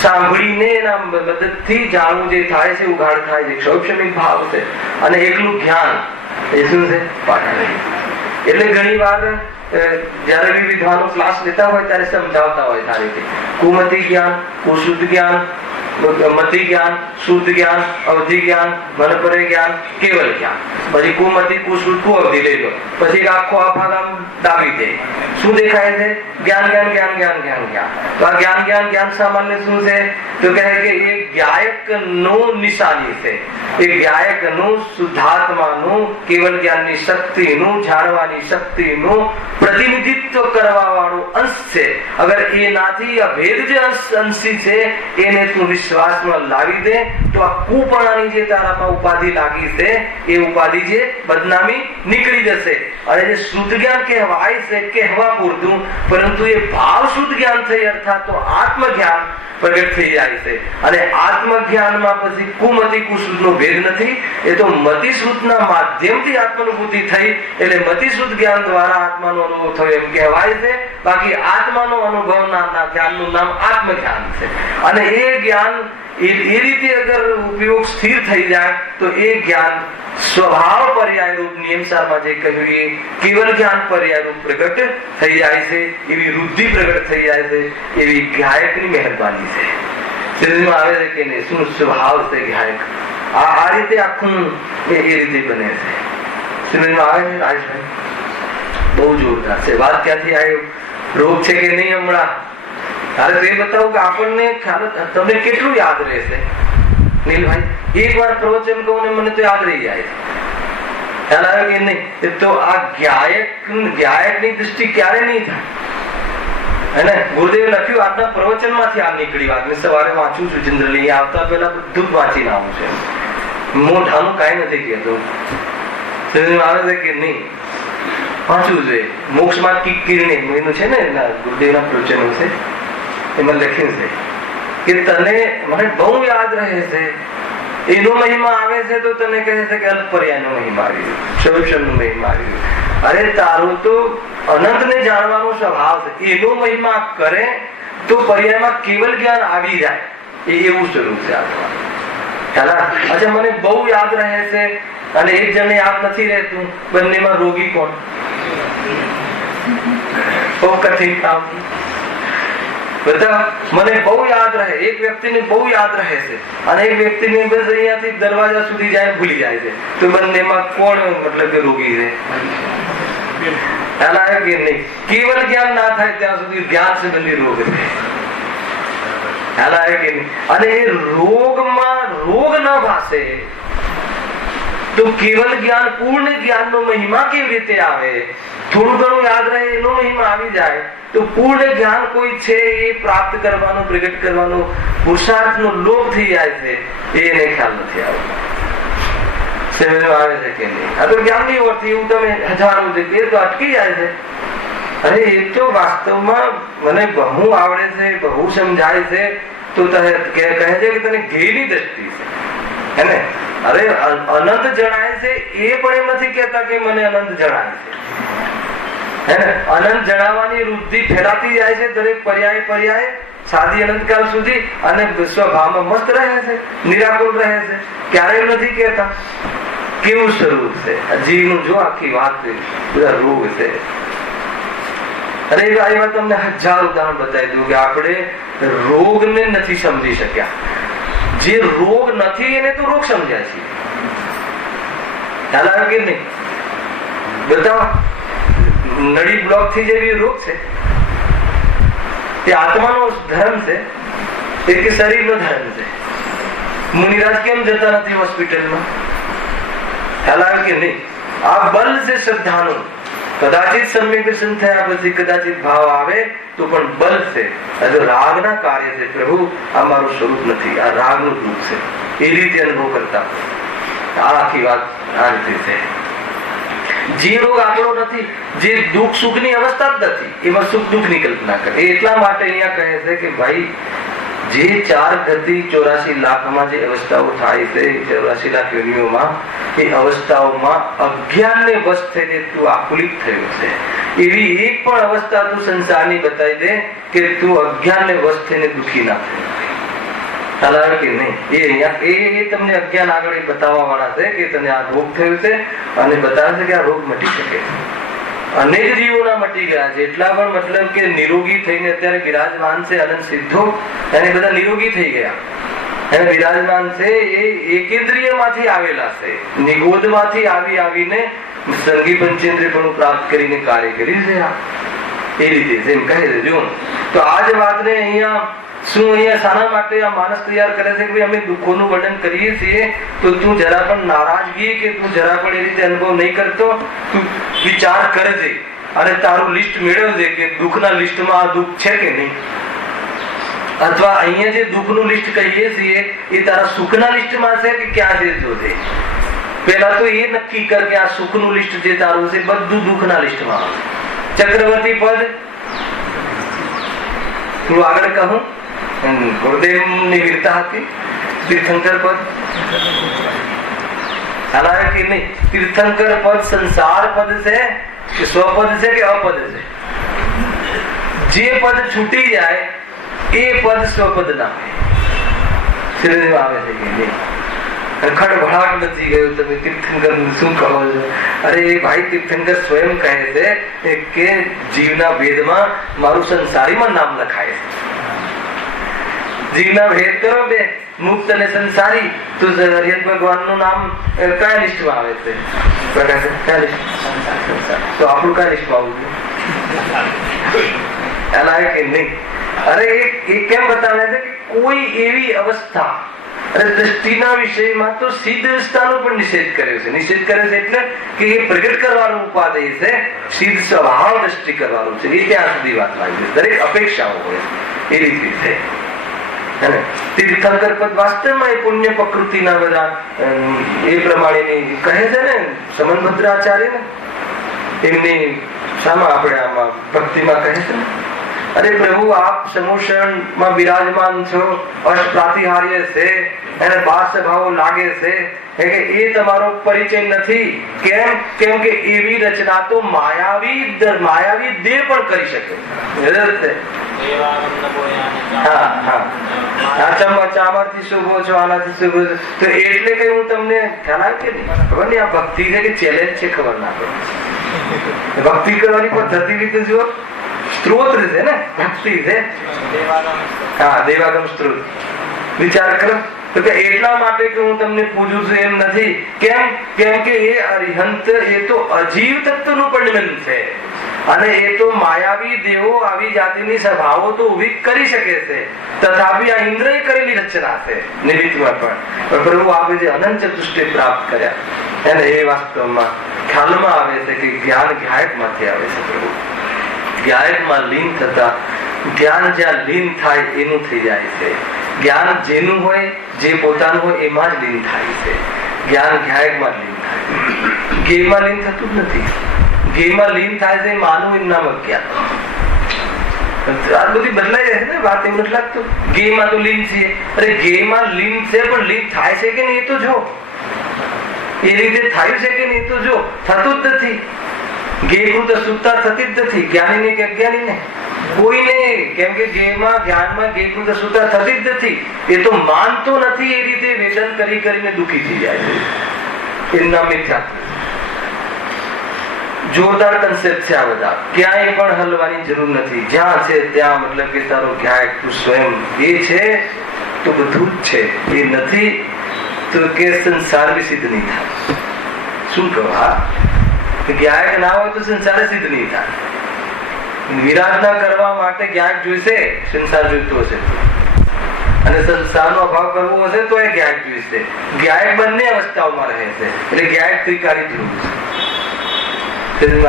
સાંભળીને એના મદદથી જાણવું જે થાય છે, ઉઘાડ થાય છે, સૌક્ષમિક ભાવ છે. અને એકલું જ્ઞાન એ શું છે? પાઠાણી. એટલે ઘણી વાર જયારે બી વિદ્વાનો ક્લાસ લેતા હોય ત્યારે સમજાવતા હોય સારી રીતે. કુમતિ જ્ઞાન, કુશુદ્ધ જ્ઞાન, મતિ જ્ઞાન, શુદ્ધ જ્ઞાન, અવધિ જ્ઞાન, મનપરે જ્ઞાન, કેવલ જ્ઞાન. પછી કુમતિ કુશુદ્ધ કુ અવધિ લઈ લો. પછી આખો આ ભાગ આમ દાબી દે. શું દેખાય છે? જ્ઞાન જ્ઞાન જ્ઞાન જ્ઞાન જ્ઞાન જ્ઞાન. તો આ જ્ઞાન જ્ઞાન જ્ઞાન સામાન્ય શું છે? તો કહે કે એ જ્ઞાયક નું નિશાની છે. એ જ્ઞાયક નું શુદ્ધાત્માનું કેવલ જ્ઞાનની શક્તિનું, જાણવાની શક્તિનું પ્રતિનિધિત્વ કરવા વાળું અંશ છે. અગર એનાથી અભેદ જે અંશી છે એને તું વિશ્વાસમાં લાવી દે તો આ કુપણાની જે તારામાં ઉપાધિ લાગી છે એ ઉપાધિ જે બદનામી નીકળી જશે. અને જે શુદ્ધ જ્ઞાન કહેવાય છે કહેવા પૂરતું, પરંતુ એ ભાવ શુદ્ધ જ્ઞાન થઈ અર્થાત તો આત્મ જ્ઞાન પ્રગટ થઈ જાય છે. અને આત્મ જ્ઞાનમાં પછી કુમતિ કુશુદ્ધ નો ભેદ નથી. એ તો મતિ શુદ્ધના માધ્યમથી આત્માનુભૂતિ થઈ એટલે મતિ શુદ્ધ જ્ઞાન દ્વારા આત્માનો અનુભવ થયો એમ કહેવાય છે. બાકી આત્માનો અનુભવના જ્ઞાનનું નામ આત્મ જ્ઞાન છે. અને એ જ્ઞાન એ રીતે અગર ઉપયોગ સ્થિર થઈ જાય તો એ જ્ઞાન સ્વભાવ પર્યાય રૂપ નિયમસારમાં જે કહ્યું એ કેવલ જ્ઞાન પર્યાય રૂપ પ્રગટ થઈ જાય છે. એવી વૃદ્ધિ પ્રગટ થઈ જાય છે. એવી ગાયકની મહેરબાની છે. સમજમાં આવે છે કે નહીં? શું સ્વભાવ છે ગાયક? આ રીતે આખું એ રીતે બને છે. સમજમાં આવે છે રાજભાઈ? બહુ જોરદાર છે. વાત ક્યાંથી આવ્યો? રોગ છે કે નહીં હમણાં? તારે તો એ બતાવું કે આપણને તમને કેટલું યાદ રહેશે નીલભાઈ? એક વાર પ્રવચન કહું ને મને તો યાદ રહી જાય છે. ખ્યાલ આવે કે નહીં? તો આ ગાયકની દૃષ્ટિ ક્યારે નહીં થાય? હે ગુરુદેવ લખ્યું આજના પ્રવચન માંથી આ નીકળી વાત. મેં સવારે વાંચું છું જનરલી. આવતા પહેલા બધું જ વાંચીને આવું છે. મોઢાનું કાંઈ નથી કહેતો. આવે છે કે નહીં? વાંચવું જોઈએ. મોક્ષમાં કિરણી એનું છે ને ગુરુદેવના પ્રવચનો છે એમાં લખ્યું છે કે તને મને બહુ યાદ રહે છે. એનો મહિમા આવે છે તો તને કહે છે કે અલ્પપર્યાયનો મહિમા આવી ગયો, સૌક્ષમનો મહિમા આવી ગયો. અરે તારું તો અનંતને જાણવાનો સ્વભાવ છે. એનો મહિમા કરે તો પર્યાયમાં કેવલ જ્ઞાન આવી જાય. એવું સ્વરૂપ છે આ. અચ્છા મને બહુ યાદ રહે છે અને એક જણને યાદ નથી રહેતું. બંનેમાં રોગી કોણ? બધા મને બહુ યાદ રહે, એક વ્યક્તિને બહુ યાદ રહે છે અને એક વ્યક્તિને બસ અહીંયાથી દરવાજા સુધી જાય ભૂલી જાય છે, તો બંનેમાં કોણ મતલબ કે રોગી છે? ખ્યાલ આવે કે નહીં? કેવલ જ્ઞાન ના થાય ત્યાં સુધી જ્ઞાન સંબંધી રોગ છે. ખ્યાલ આવે કે નહીં? અને એ રોગમાં રોગ ન ભાસે તો કેવલ જ્ઞાન, પૂર્ણ જ્ઞાનનો મહિમા કેવી રીતે આવે? થોડું ઘણું યાદ રહે એનો મહિમા આવી જાય તો પૂર્ણ જ્ઞાન કોઈ છે એ પ્રાપ્ત કરવાનો, પ્રગટ કરવાનો પુરુષાર્થનો લોભ થઈ જાય છે, એને ખ્યાલ નથી આવતો. સમજમાં આવે છે કે નહીં? આ તો જ્ઞાનની ઓરથી એવું તમે હજારો જગ્યાએ તો અટકી જાય છે. અરે એ તો વાસ્તવમાં મને બહુ આવડે છે, બહુ સમજાય છે, તો કહે છે કે તને ઘેરી દ્રષ્ટિ છે, હે ને? અરે અનંત જણાય છે એ પણ એમ નથી કહેતા કે મને અનંત જણાય છે, હે ને? અનંત જણાવવાની વૃદ્ધિ ફેલાતી જાય છે દરેક પર્યાય સાદી અનંતકાલ સુધી, અને સ્વભાવમાં મસ્ત રહે છે, નિરાકુલ રહે છે. ક્યારેય નથી કહેતા કેવું સ્વરૂપ છે જીવનું. જો આખી વાત બધા રોગ છે. અરે એવા તમને 1000 ઉદાહરણ બતાવી દઉં કે આપણે રોગને નથી સમજી શક્યા. જે રોગ નથી એને તો રોગ સમજ્યા છે. ખ્યાલ આવે કે નહીં? બધા નળી બ્લોક થઈ જાય એ રોગ છે, એ આત્માનો ધર્મ છે, એ કે શરીરનો ધર્મ છે. મુનિરાજ કેમ જતા નથી હોસ્પિટલમાં? ખ્યાલ આવે કે નહીં? આ બલ છે શ્રદ્ધાનું. કદાચિત સમ્યક દર્શન થયા પછી કદાચિત ભાવ આવે તો પણ બલ છે. રાગના કાર્ય છે. પ્રભુ આ મારું સ્વરૂપ નથી, આ રાગનું રૂપ છે, એ રીતે અનુભવ કરતા. આ આખી વાત આ રીતે છે. જે રોગ આપણો નથી, જે દુઃખ સુખની અવસ્થા જ નથી, એમાં સુખ દુઃખની કલ્પના કરે. એટલા માટે અહીંયા કહે છે કે ભાઈ જે 4 ગતિ 84 લાખમાં જે અવસ્થાઓ થાય છે, 84 લાખ યોનિઓમાં, એ અવસ્થાઓમાં અજ્ઞાનને વશ થઈને તું આકુલિત થયો છે. એવી એક પણ અવસ્થા તું સંસારની બતાવી દે કે તું અજ્ઞાનને વશ થઈને દુઃખી ના થયો. ખ્યાલ આવે કે નહીં? એ અહીંયા એ તમને અજ્ઞાન આગળ બતાવવા વાળા છે કે તને આ રોગ થયો છે, અને બતાવે છે કે આ રોગ મટી શકે. અનેક જીવોના મટી ગયા છે. એટલા પણ મતલબ કે નિરોગી થઈને અત્યારે બિરાજમાન છે અનંત સિદ્ધો, એને બધા નિરોગી થઈ ગયા. એને બિરાજમાન છે એ એકેન્દ્રિયમાંથી આવેલા છે, નિગોદમાંથી આવીને સંગી પંચેન્દ્રિય પણ પ્રાપ્ત કરીને કાર્ય કરી છે. એ રીતે જેમ કહે છે. જો તો આ જ વાતને અહીંયા શું અહીંયા શાના માટે આ માણસ તૈયાર કરે છે કે અમે દુઃખોનું વર્ણન કરીએ છીએ તો તું જરા પણ નારાજગી કે તું જરા પણ એ રીતે અનુભવ નહીં કરતો, તું વિચાર કરજે અને તારું લિસ્ટ મેળવજે કે દુઃખના લિસ્ટમાં આ દુઃખ છે કે નહીં, અથવા અહીંયા જે દુઃખનું લિસ્ટ કહીએ છીએ એ તારા સુખના લિસ્ટમાં છે કે ક્યાં છે જોજે. પેલા તો એ નક્કી કર કે આ સુખનું લિસ્ટ જે તારું છે બધું દુઃખના લિસ્ટમાં આવે. ચક્રવર્તી પદ થોડું આગળ કહું, ગુરુદેવની વીરતા હતી. તીર્થંકર પદ હાલાવે કે નહીં? તીર્થંકર પદ સંસાર પદ છે કે સ્વપદ છે કે અપદ છે? જે પદ છૂટી જાય એ પદ સ્વપદ ના આવે છે કે નહીં? ખડભડાટ નથી ગયું. તમે તીર્થંકર શું કહો છો? અરે ભાઈ, તીર્થંકર સ્વયં કહે છે કે જીવના ભેદમાં મારું સંસારીમાં નામ લખાય છે. જીવના ભેદ કરો બે, મુક્ત અને સંસારી, તો હરિહર ભગવાનનું નામ કયા લિસ્ટમાં આવે છે? કયા લિસ્ટ? તો આપણું કયા લિસ્ટમાં આવવું કે નહીં? અરે એ કેમ બતાવે છે કે કોઈ એવી અવસ્થા, અરે દ્રષ્ટિના વિષયમાં તો સિદ્ધ અવસ્થાનો પણ નિષેધ કર્યો છે. નિષેધ કર્યો છે એટલે કે એ પ્રગટ કરવાનું ઉપાદેય છે, સિદ્ધ સ્વભાવ દ્રષ્ટિ કરવાનું છે. એ ત્યાં સુધી વાત લાગી. દરેક અપેક્ષાઓ હોય એ રીતે છે. તીર્થંકર પદ વાસ્તવમાં એ પુણ્ય પ્રકૃતિના બધા એ પ્રમાણેની કહે છે ને સમનભદ્રાચાર્ય ને એમની શામાં આપણે આમાં ભક્તિમાં કહે છે ને, અરે પ્રભુ આપ સમૂષણમાં બિરાજમાન છો, અષ્ટ પ્રાતિહાર્ય છે, એને 12 સભાઓ લાગે છે, એ તમારો પરિચય નથી. કેમ કે એવી રચના તો માયાવી દેહ પણ કરી શકે. ચામરથી શુભો છો, આનાથી શુભો છો, તો એટલે કઈ હું તમને ખ્યાલ આવે કે નહીં? ખબર નહીં આ ભક્તિ છે કે ચેલેન્જ છે ખબર ના પડે. ભક્તિ કરવાની પદ્ધતિ રીતે જુઓ, સ્ત્રોત છે ને, ભક્તિ છે. હા, દેવાગમ સ્ત્રોત. વિચાર કરો તો કે એટલા માટે કે હું તમને પૂછું છું એમ નથી. કેમ? કેમ કે એ અરિહંત એ તો અજીવ તત્વનું પરિણમન છે અને એ તો માયાવી દેવો આવી જાતિની સભાઓ તો ઉભી કરી શકે છે, તથાપી આ ઇન્દ્રએ કરેલી રચના છે નિમિત્તમાં પણ પ્રભુ આપે જે અનંત ચતુષ્ટય પ્રાપ્ત કર્યા એને એ વાસ્તવમાં ખ્યાલમાં આવે છે કે જ્ઞાન જ્ઞાયકમાંથી આવે છે. પ્રભુ જ્ઞાયકમાં લીન થતા જ્ઞાન જ્યાં લીન થાય એનું થઈ જાય છે. જ્ઞાન જેનું હોય, જે પોતાનું હોય એમાં જ લીન થાય છે. જ્ઞાન જ્ઞાયકમાં લીન થાય, ગેમાં લીન થતું જ નથી. ગેમાં લીન થાય છે માનવું એનું નામ અજ્ઞાન. આ બધી બદલાઈ જાય છે ને વાત, એમ નથી લાગતું? ગેમાં તો લીન છે. અરે ગેમાં લીન છે પણ લીન થાય છે કે નહીં એ તો જો, એ રીતે થયું છે કે નહીં તો જો, થતું જ નથી. ગેકૃત સુતા થતી જ નથી, જ્ઞાની ને કે અજ્ઞાની ને કોઈને. કેમ કે ગેમાં જ્ઞાનમાં ગેકૃત સુતા થતી જ નથી. એ તો માનતો નથી, એ રીતે વેદન કરી કરીને દુઃખી થઈ જાય છે. એનું નામ મિથ્યાત્વ. જોરદાર કન્સેપ્ટ છે આ બધા. ક્યાંય પણ હલવાની જરૂર નથી. જ્યાં છે ત્યાં મતલબ કે તારો જ્ઞાયક તું સ્વયં એ છે તો બધું જ છે. એ નથી તો કે સંસાર બી સિદ્ધ નહીં થાય. શું કહો? હા, જ્ઞાયક ના હોય તો સંસાર સિદ્ધ નહીં થાય. વિરાધના કરવા માટે જ્ઞાયક જોઈશે, સંસાર જોઈતો હશે અને સંસારનો અભાવ કરવો હશે તો એ જ્ઞાયક જોઈશે. જ્ઞાયક બંને અવસ્થાઓમાં રહે છે એટલે જ્ઞાયક ત્રિકારી જરૂર છે.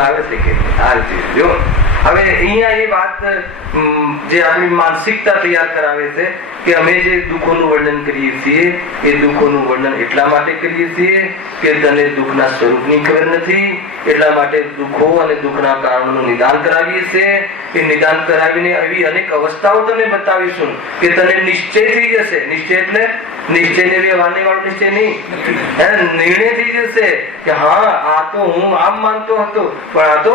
આવે છે કે આ રીતે જો હવે અહીંયા એ વાત જે આપણી માનસિકતા તૈયાર કરાવે છે કે અમે જે દુઃખોનું વર્ણન કરીએ છીએ એ દુઃખોનું વર્ણન એટલા માટે કરીએ છીએ કે તને દુઃખના સ્વરૂપની ખબર નથી, એટલા માટે દુઃખો અને દુઃખના કારણોનું નિદાન કરાવીએ છીએ. એ નિદાન કરાવીને એવી અનેક અવસ્થાઓ તને બતાવીશું કે તને નિશ્ચય થઈ જશે. નિશ્ચય એટલે નિશ્ચય ને વાને વાળો નિશ્ચય નહીં, નિર્ણય થઈ જશે કે હા આ તો હું આમ માનતો હતો પણ આ તો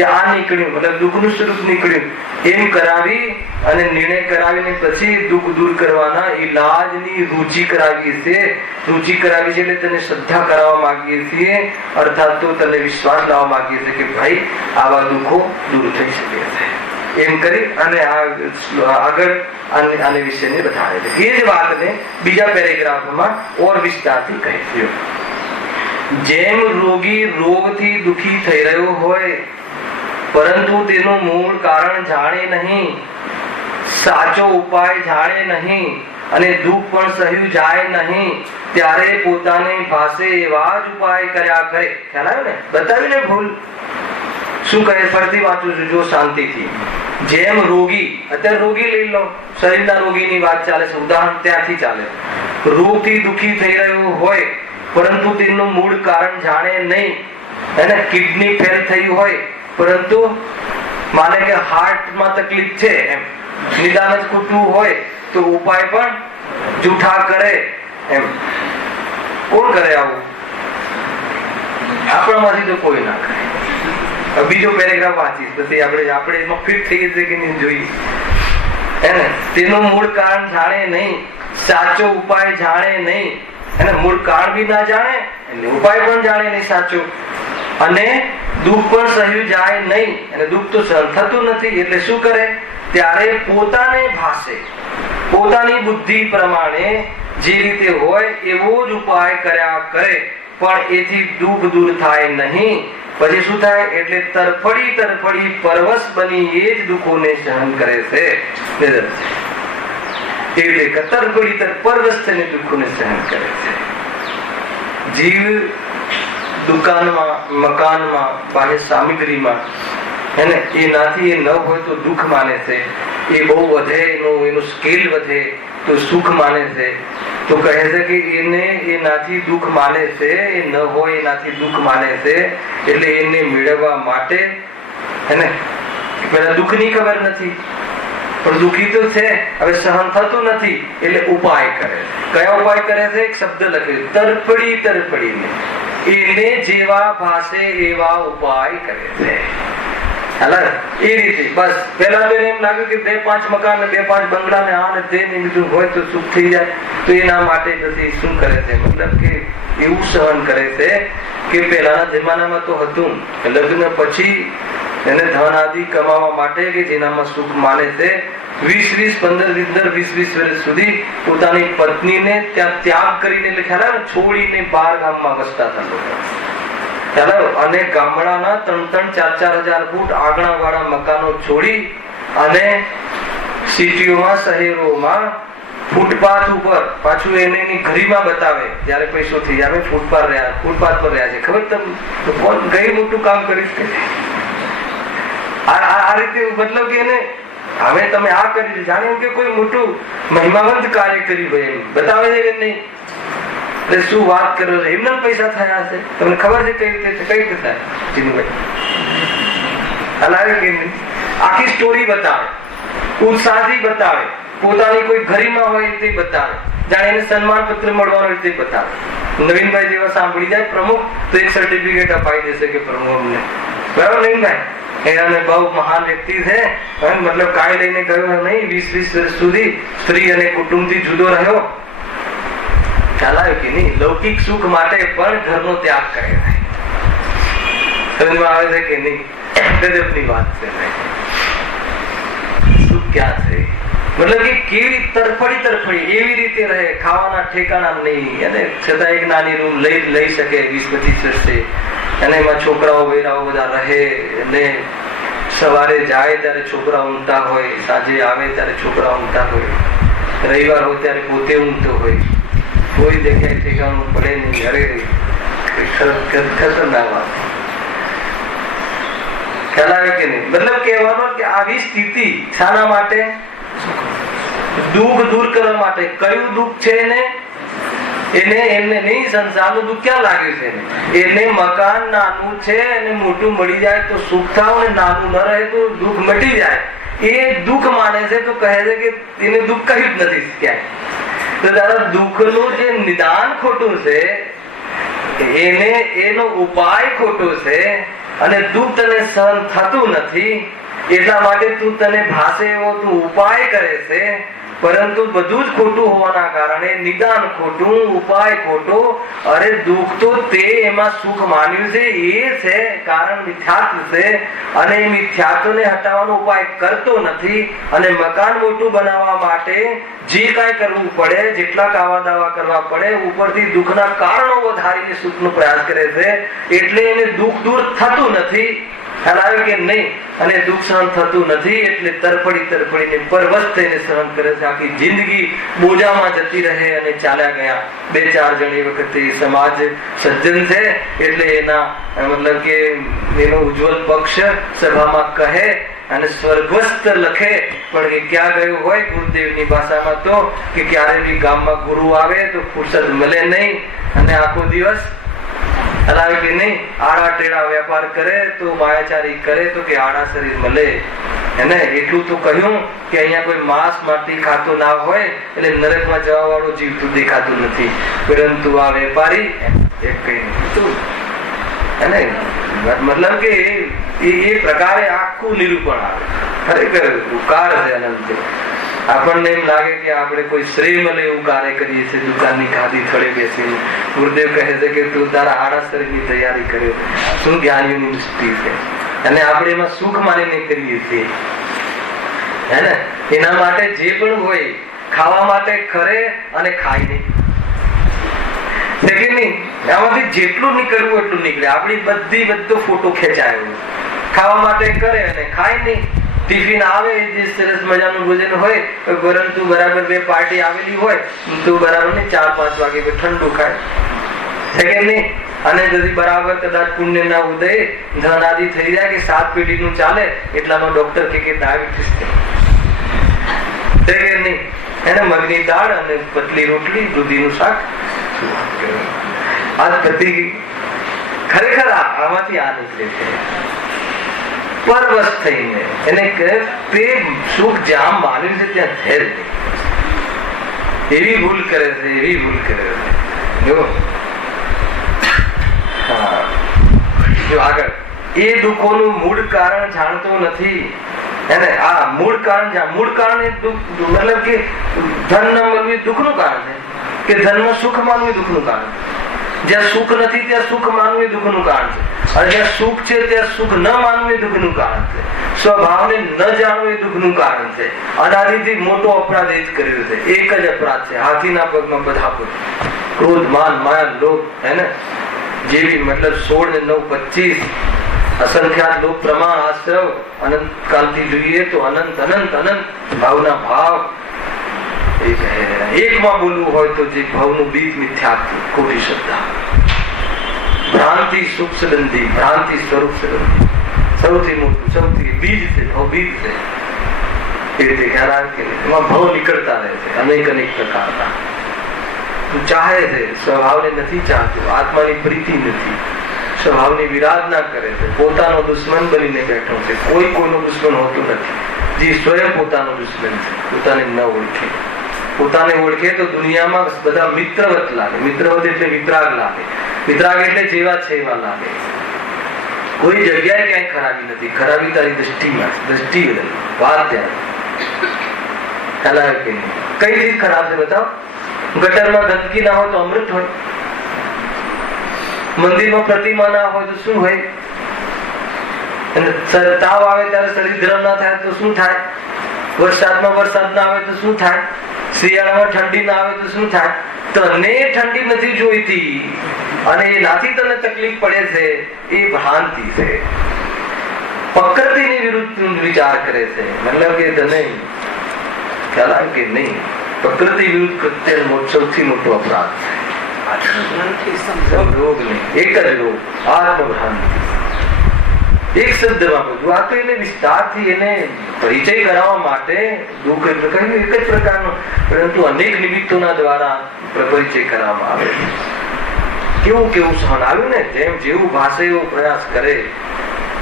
એ આ નીકળ્યું, મતલબ દુઃખનું સ્વરૂપ નીકળ્યું. એમ કરાવી અને નિર્ણય કરાવીને પછી દુઃખ દૂર કરવાના ઈલાજની રુચિ કરાવીએ છીએ. રુચિ કરાવી છે એટલે તને શ્રદ્ધા કરાવવા માંગીએ છીએ, અર્થાત તો તને વિશ્વાસ લાવવા માંગીએ છીએ કે ભાઈ આવા દુઃખો દૂર થઈ શકે છે. એમ કરી અને આગળ આને વિશેને બતાવે છે. એ જ વાતને બીજા પેરેગ્રાફમાં ઓર વિસ્તારથી કહે છે. જેમ રોગી રોગથી દુઃખી થઈ રહ્યો હોય પરંતુ તેનું મૂળ કારણ જાણે નહીં, સાચો ઉપાય જાણે નહીં અને દુઃખ પણ સહ્યું જાય નહીં, ત્યારે પોતાને પાસે એવા જ ઉપાય કર્યા કરે. ખ્યાલ આવ્યો ને? બતાવ્યું ને ભૂલ શું કહે? ફરતી વાંચું છું જો શાંતિથી. જેમ રોગી, અત્યારે રોગી લઈ લો, શરીરના રોગીની વાત ચાલે છે, ઉદાહરણ ત્યાંથી ચાલે. રોગથી દુઃખી થઈ રહ્યો હોય પરંતુ તેનું મૂળ કારણ જાણે નહીં, એને કિડની ફેલ થઈ હોય પરંતુ માને કે હાર્ટમાં તકલીફ છે એમ, નિદાન જ ખોટું હોય તો ઉપાય પણ જૂઠા કરે એમ. કોણ કરે આવું? આપણામાંથી તો કોઈ ના કરે. બીજો પેરેગ્રાફ વાંચીશ પછી આપણે એમાં ફિટ થઈ જશે કે નહીં જોઈએ. એને તેનું મૂળ કારણ જાણે નહીં, સાચો ઉપાય જાણે નહીં, એને મૂળ કારણ બી ના જાણે એટલે ઉપાય પણ જાણે નહીં સાચો, અને દુઃખ પણ સહ્યું જાય નહીં, અને દુઃખ તો સહન થતું નથી એટલે શું કરે? ત્યારે પોતાને ભાષે, પોતાની બુદ્ધિ પ્રમાણે જે રીતે હોય એવો જ ઉપાય કર્યા કરે પણ એથી દુઃખ દૂર થાય નહીં. પછી શું થાય? એટલે તરફડી તરફડી પરવશ બની એ જ દુઃખોને સહન કરે છે. જીવ દુકાનમાં, મકાનમાં, બાહ્ય સામગ્રીમાં એનાથી એ ન હોય તો દુઃખ માને છે. એ બહુ વધે, એનું સ્કેલ વધે તો સુખ માને છે. તો કહે છે કે એને એનાથી દુઃખ માને છે, એ ન હોય એનાથી દુઃખ માને છે. એટલે એને મેળવવા માટે પેલા દુઃખની ખબર નથી પણ દુઃખી તો છે, હવે સહન થતું નથી એટલે ઉપાય કરે. કયા ઉપાય કરે છે? એક શબ્દ લખ્યો, તરફડી તરફડીને. એને જેવા ભાષે એવા ઉપાય કરે છે. એ રીતે બસ પેલા તો એમ લાગ્યું કે 2-5 મકાન ને 2-5 બંગલા ને આ ને તે બધું હોય તો સુખ થઈ જાય. તો એના માટે પછી શું કરે છે? મતલબ કે એવું સહન કરે છે કે પેલાના જમાનામાં તો હતું, લગ્ન પછી એને ધન આદિ કમાવા માટે કે જેનામાં સુખ માને તે 20-15 વર્ષ સુધી પોતાની પત્નીને ત્યાં ત્યાગ કરીને, એટલે ખ્યાલ છોડીને 12 ગામમાં વસતા હતા લોકો. ખ્યાલ, અને ગામડાના 3-4 હજાર ફૂટ આંગણા વાળા મકાનો છોડી અને સિટીઓમાં, શહેરોમાં ફૂટપાથ ઉપર, પાછું એની ઘરીમાં બતાવે જયારે પૈસો થઈ જાય ફૂટપાથ પર રહ્યા છે. ખબર તમને કોણ કઈ મોટું કામ કરીશ કે આ રીતે, મતલબ કે એને હવે તમે આ કરી જાણે કે કોઈ મોટું મહિમાવંત કાર્ય કર્યું હોય એમ બતાવે છે કે નહીં. એટલે શું વાત કરો છો, એમના પૈસા થયા હશે. તમને ખબર છે કઈ રીતે થાય ચીનુભાઈ? હલાવે કે નહીં, આખી સ્ટોરી બતાવે, ઉત્સાહથી બતાવે, પોતાની કોઈ ઘરીમાં હોય તે બતાવે, જાણે એને સન્માન પત્ર મળવાનો હોય તે બતાવે. નવીનભાઈ જેવા સાંભળી જાય પ્રમુખ તો એક સર્ટિફિકેટ અપાઈ દેશે કે પ્રમુખ અમને, બરાબર નવીનભાઈ? એને બહુ મહાન વ્યક્તિ છે, મતલબ કાંઈ લઈને ગયો નહીં, 20 વર્ષ સુધી સ્ત્રી અને કુટુંબથી જુદો રહ્યો. ખ્યાલ આવ્યો કે નહીં? લૌકિક સુખ માટે પણ ઘરનો ત્યાગ કરે. સમજમાં આવે છે કે નહીં? ગજબની વાત છે. સુખ ક્યાં છે? મતલબ કે કેવી તરફડી એવી રીતે રહે, ખાવાના ઠેકાણા નહીં, અને છતાં એક નાની રૂમ લઈ શકે 20-25 વર્ષે, અને એમાં છોકરાઓ બૈરાઓ બધા રહે, અને સવારે જાય ત્યારે છોકરા ઊંઘતા હોય, સાંજે આવે ત્યારે છોકરા ઊંઘતા હોય, રવિવાર હોય ત્યારે પોતે ઊંઘતો હોય, કોઈ દેખાય ઠેકાણું પડે નહીં. અરે ખતરનાક વાત. ખ્યાલ આવે કે નહીં? મતલબ કહેવાનો કે આવી સ્થિતિ શાના માટે? દુઃખ દૂર કરવા માટે. કયું દુઃખ છે એને નહીં, સંસારનું દુઃખ ક્યાં લાગ્યું છે એને? મકાન નાનું છે અને મોટું મળી જાય તો સુખ થાવ, ને નાનું ન રહે તો દુઃખ મટી જાય. એ દુઃખ માને છે તો કહે છે કે એને દુઃખ કહ્યું જ નથી ક્યાંય. તો દાદા દુઃખનું જે નિદાન ખોટું છે, એનો ઉપાય ખોટો છે, અને દુઃખ તને સહન થતું નથી, એટલા માટે તું તને ભાષે એવો તું ઉપાય કરે છે, પરંતુ બધું જ ખોટું હોવાના કારણે નિદાન ખોટું, ઉપાય ખોટો. અરે દુઃખ તો તે એમાં સુખ માન્યું છે એ છે, કારણ મિથ્યાત્વ છે, અને એ મિથ્યાત્વને હટાવવાનો ઉપાય કરતો નથી. અને મકાન મોટું બનાવવા માટે જે કાંઈ કરવું પડે, જેટલા કાવા દાવા કરવા પડે, ઉપરથી દુઃખના કારણો વધારીને સુખનો પ્રયાસ કરે છે, એટલે એને દુઃખ દૂર થતું નથી. ખ્યાલ આવ્યો કે નહીં? અને દુઃખ સહન થતું નથી, એટલે તરફડીને પરવશ થઈને સહન કરે છે. આખી જિંદગી બોજામાં જતી રહે અને ચાલ્યા ગયા. 2-4 જણ એ વખતે સમાજ સજ્જન છે, એટલે એના મતલબ કે એનો ઉજ્જવલ પક્ષ સભામાં કહે અને સ્વર્ગસ્થ લખે, પણ કે ક્યાં ગયું હોય ગુરુદેવની ભાષામાં તો કે ક્યારે બી ગામમાં ગુરુ આવે તો ફુરસદ મળે નહીં, અને આખો દિવસ હલાવે કે નહીં, આડા ટેડા વેપાર કરે તો માયાચારી કરે તો કે આડા શરીર મળે. એને એટલું તો કહ્યું કે અહીંયા કોઈ માંસ માટી ખાતો ના હોય, એટલે નરકમાં જવા વાળો જીવતું દેખાતું નથી, પરંતુ આ વેપારી એક કઈ મતલબ કે એ પ્રકારે આખું નિરૂપણ આવે. ખરેખર ઉકાર છે અનંત. આપણને એમ લાગે કે આપણે કોઈ શ્રેય મળે એવું કાર્ય કરીએ છીએ, દુકાનની ગાદી થડે બેસીને. ગુરુદેવ કહે છે કે તું તારા આડા શરીરની તૈયારી કરે. શું જ્ઞાનીઓની દૃષ્ટિ છે, અને આપણે એમાં સુખ માનીને કરીએ છીએ. હે ને? એના માટે જે પણ હોય ખાવા માટે ખરે અને ખાય નહીં. આમાંથી જેટલું નીકળવું એટલું નીકળે. આપણી બધો ફોટો ખેંચાયો. ખાવા માટે કરે અને ખાય નહીં. ટિફિન આવે, જે સરસ મજાનું ભોજન હોય, પરંતુ બરાબર 2 પાર્ટી આવેલી હોય તો બરાબર નહીં 4-5 વાગે ઠંડુ ખાય છે કે નહીં? અને যদি બરાબર કદાચ પુણ્ય ના ઉદય ધન આદિ થઈ જાય કે 7 પેઢીનું ચાલે, એટલામાં ડોક્ટર કે ડાયાબિટીસ છે કે નહીં? એને મગની દાળ અને પતલી રોટલી, દૂધીનું શાક. આ પ્રતિ ખરેખર આમાંથી આ નીકળે છે. પરવશ થઈને એને તે સુખ જામ માન્યું છે ત્યાં ધેર એવી ભૂલ કરે છે. જો આગળ એ દુઃખોનું મૂળ કારણ જાણતો નથી. એને આ મૂળ કારણ મતલબ કે ધન ન મળવું દુઃખનું કારણ છે, કે ધનમાં સુખ માનવું દુઃખનું કારણ છે. જ્યાં સુખ નથી ત્યાં સુખ માનવું દુઃખનું કારણ છે. અને જ્યાં સુખ છે ત્યાં સુખ ન માનવું એ દુઃખનું કારણ છે. સ્વભાવને ન જાણવું એ દુઃખનું કારણ છે. અનાદિથી મોટો અપરાધ એ જ કર્યો છે. એક જ અપરાધ છે, હાથીના પગમાં બધા પગ. ક્રોધ, માન, માયા, લોભ, હે ને, જેવી મતલબ 16 ને 9 25 અસંખ્યાત લોક પ્રમાણ આશ્રવ અનંત કાલથી જોઈએ તો અનંત અનંત અનંત ભાવના ભાવ એકમાં બોલવું હોય તો જે ભાવનું બીજ મિથ્યાત્વ, ખોટી શ્રદ્ધા, ભ્રાંતિ સુખ સંબંધી, ભ્રાંતિ સ્વરૂપ સંબંધી, સૌથી મોટું સૌથી બીજ છે, ભાવ બીજ છે. એ રીતે ખ્યાલ આવે કે એમાં ભાવ નીકળતા રહે છે અનેક અનેક પ્રકારના. તું ચાહે છે, સ્વભાવને નથી ચાહતો, આત્માની પ્રીતિ નથી, સ્વભાવની વિરાધના કરે છે, પોતાનો દુશ્મન બનીને બેઠો છે. કોઈ કોઈનો દુશ્મન હોતો નથી. જે સ્વયં પોતાનો દુશ્મન છે, પોતાને ન ઓળખે. પોતાને ઓળખે તો દુનિયામાં બધા મિત્રવત લાગે. મિત્રવત એટલે વિતરાગ લાગે. વિતરાગ એટલે જેવા છે એવા લાગે. કોઈ જગ્યાએ ક્યાંય ખરાબી નથી. ખરાબી તારી દ્રષ્ટિમાં છે. દ્રષ્ટિ બદલ વાત ત્યાં ખ્યાલ આવે કે નહીં? કઈ રીત ખરાબ છે બતાવો? ગટરમાં ગંદકી ના હોય તો અમૃત હોય. મંદિરમાં પ્રતિમા ના હોય તો શું હોય? તાવ આવે ત્યારે શરીર ગરમ ના થાય તો શું થાય? વરસાદમાં વરસાદ ના આવે તો શું થાય? શિયાળામાં ઠંડી ના આવે તો શું થાય? તને ઠંડી નથી જોઈતી અને એનાથી તને તકલીફ પડે છે, એ ભ્રાંતિ છે. પ્રકૃતિની વિરુદ્ધ વિચાર કરે છે. મતલબ કે તને ખ્યાલ આવે કે નહીં? પ્રકૃતિ વિરુદ્ધ કૃત્ય સૌથી મોટો અપરાધ છે. રોગ નહીં, એક જ રોગ, આત્મભ્રાંતિ. એક શબ્દમાં બધું. આ તો એને વિસ્તારથી એને પરિચય કરાવવા માટે દુઃખ એક જ પ્રકારનો, પરંતુ અનેક નિમિત્તોના દ્વારા પરિચય કરવામાં આવે. કેવું કેવું સહન આવ્યું ને, જેમ જેવું ભાષે એવો પ્રયાસ કરે,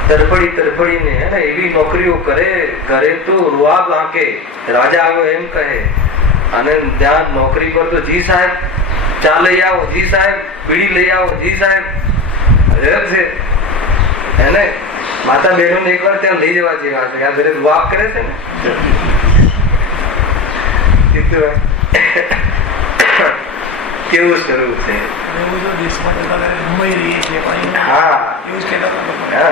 તરફડીને એવી નોકરીઓ કરે, ઘરે તો રૂઆબ આંકે, રાજા આવ્યો એમ કહે, અને ત્યાં નોકરી પર તો જી સાહેબ, ચા લઈ આવો, જી સાહેબ, બીડી લઈ આવો, જી સાહેબ. છે એને માતા બહેનો ને એકવાર ત્યાં લઈ જવા જેવા છે. આ ઘરે રૂઆબ કરે છે ને, કેવું સ્વરૂપ છે.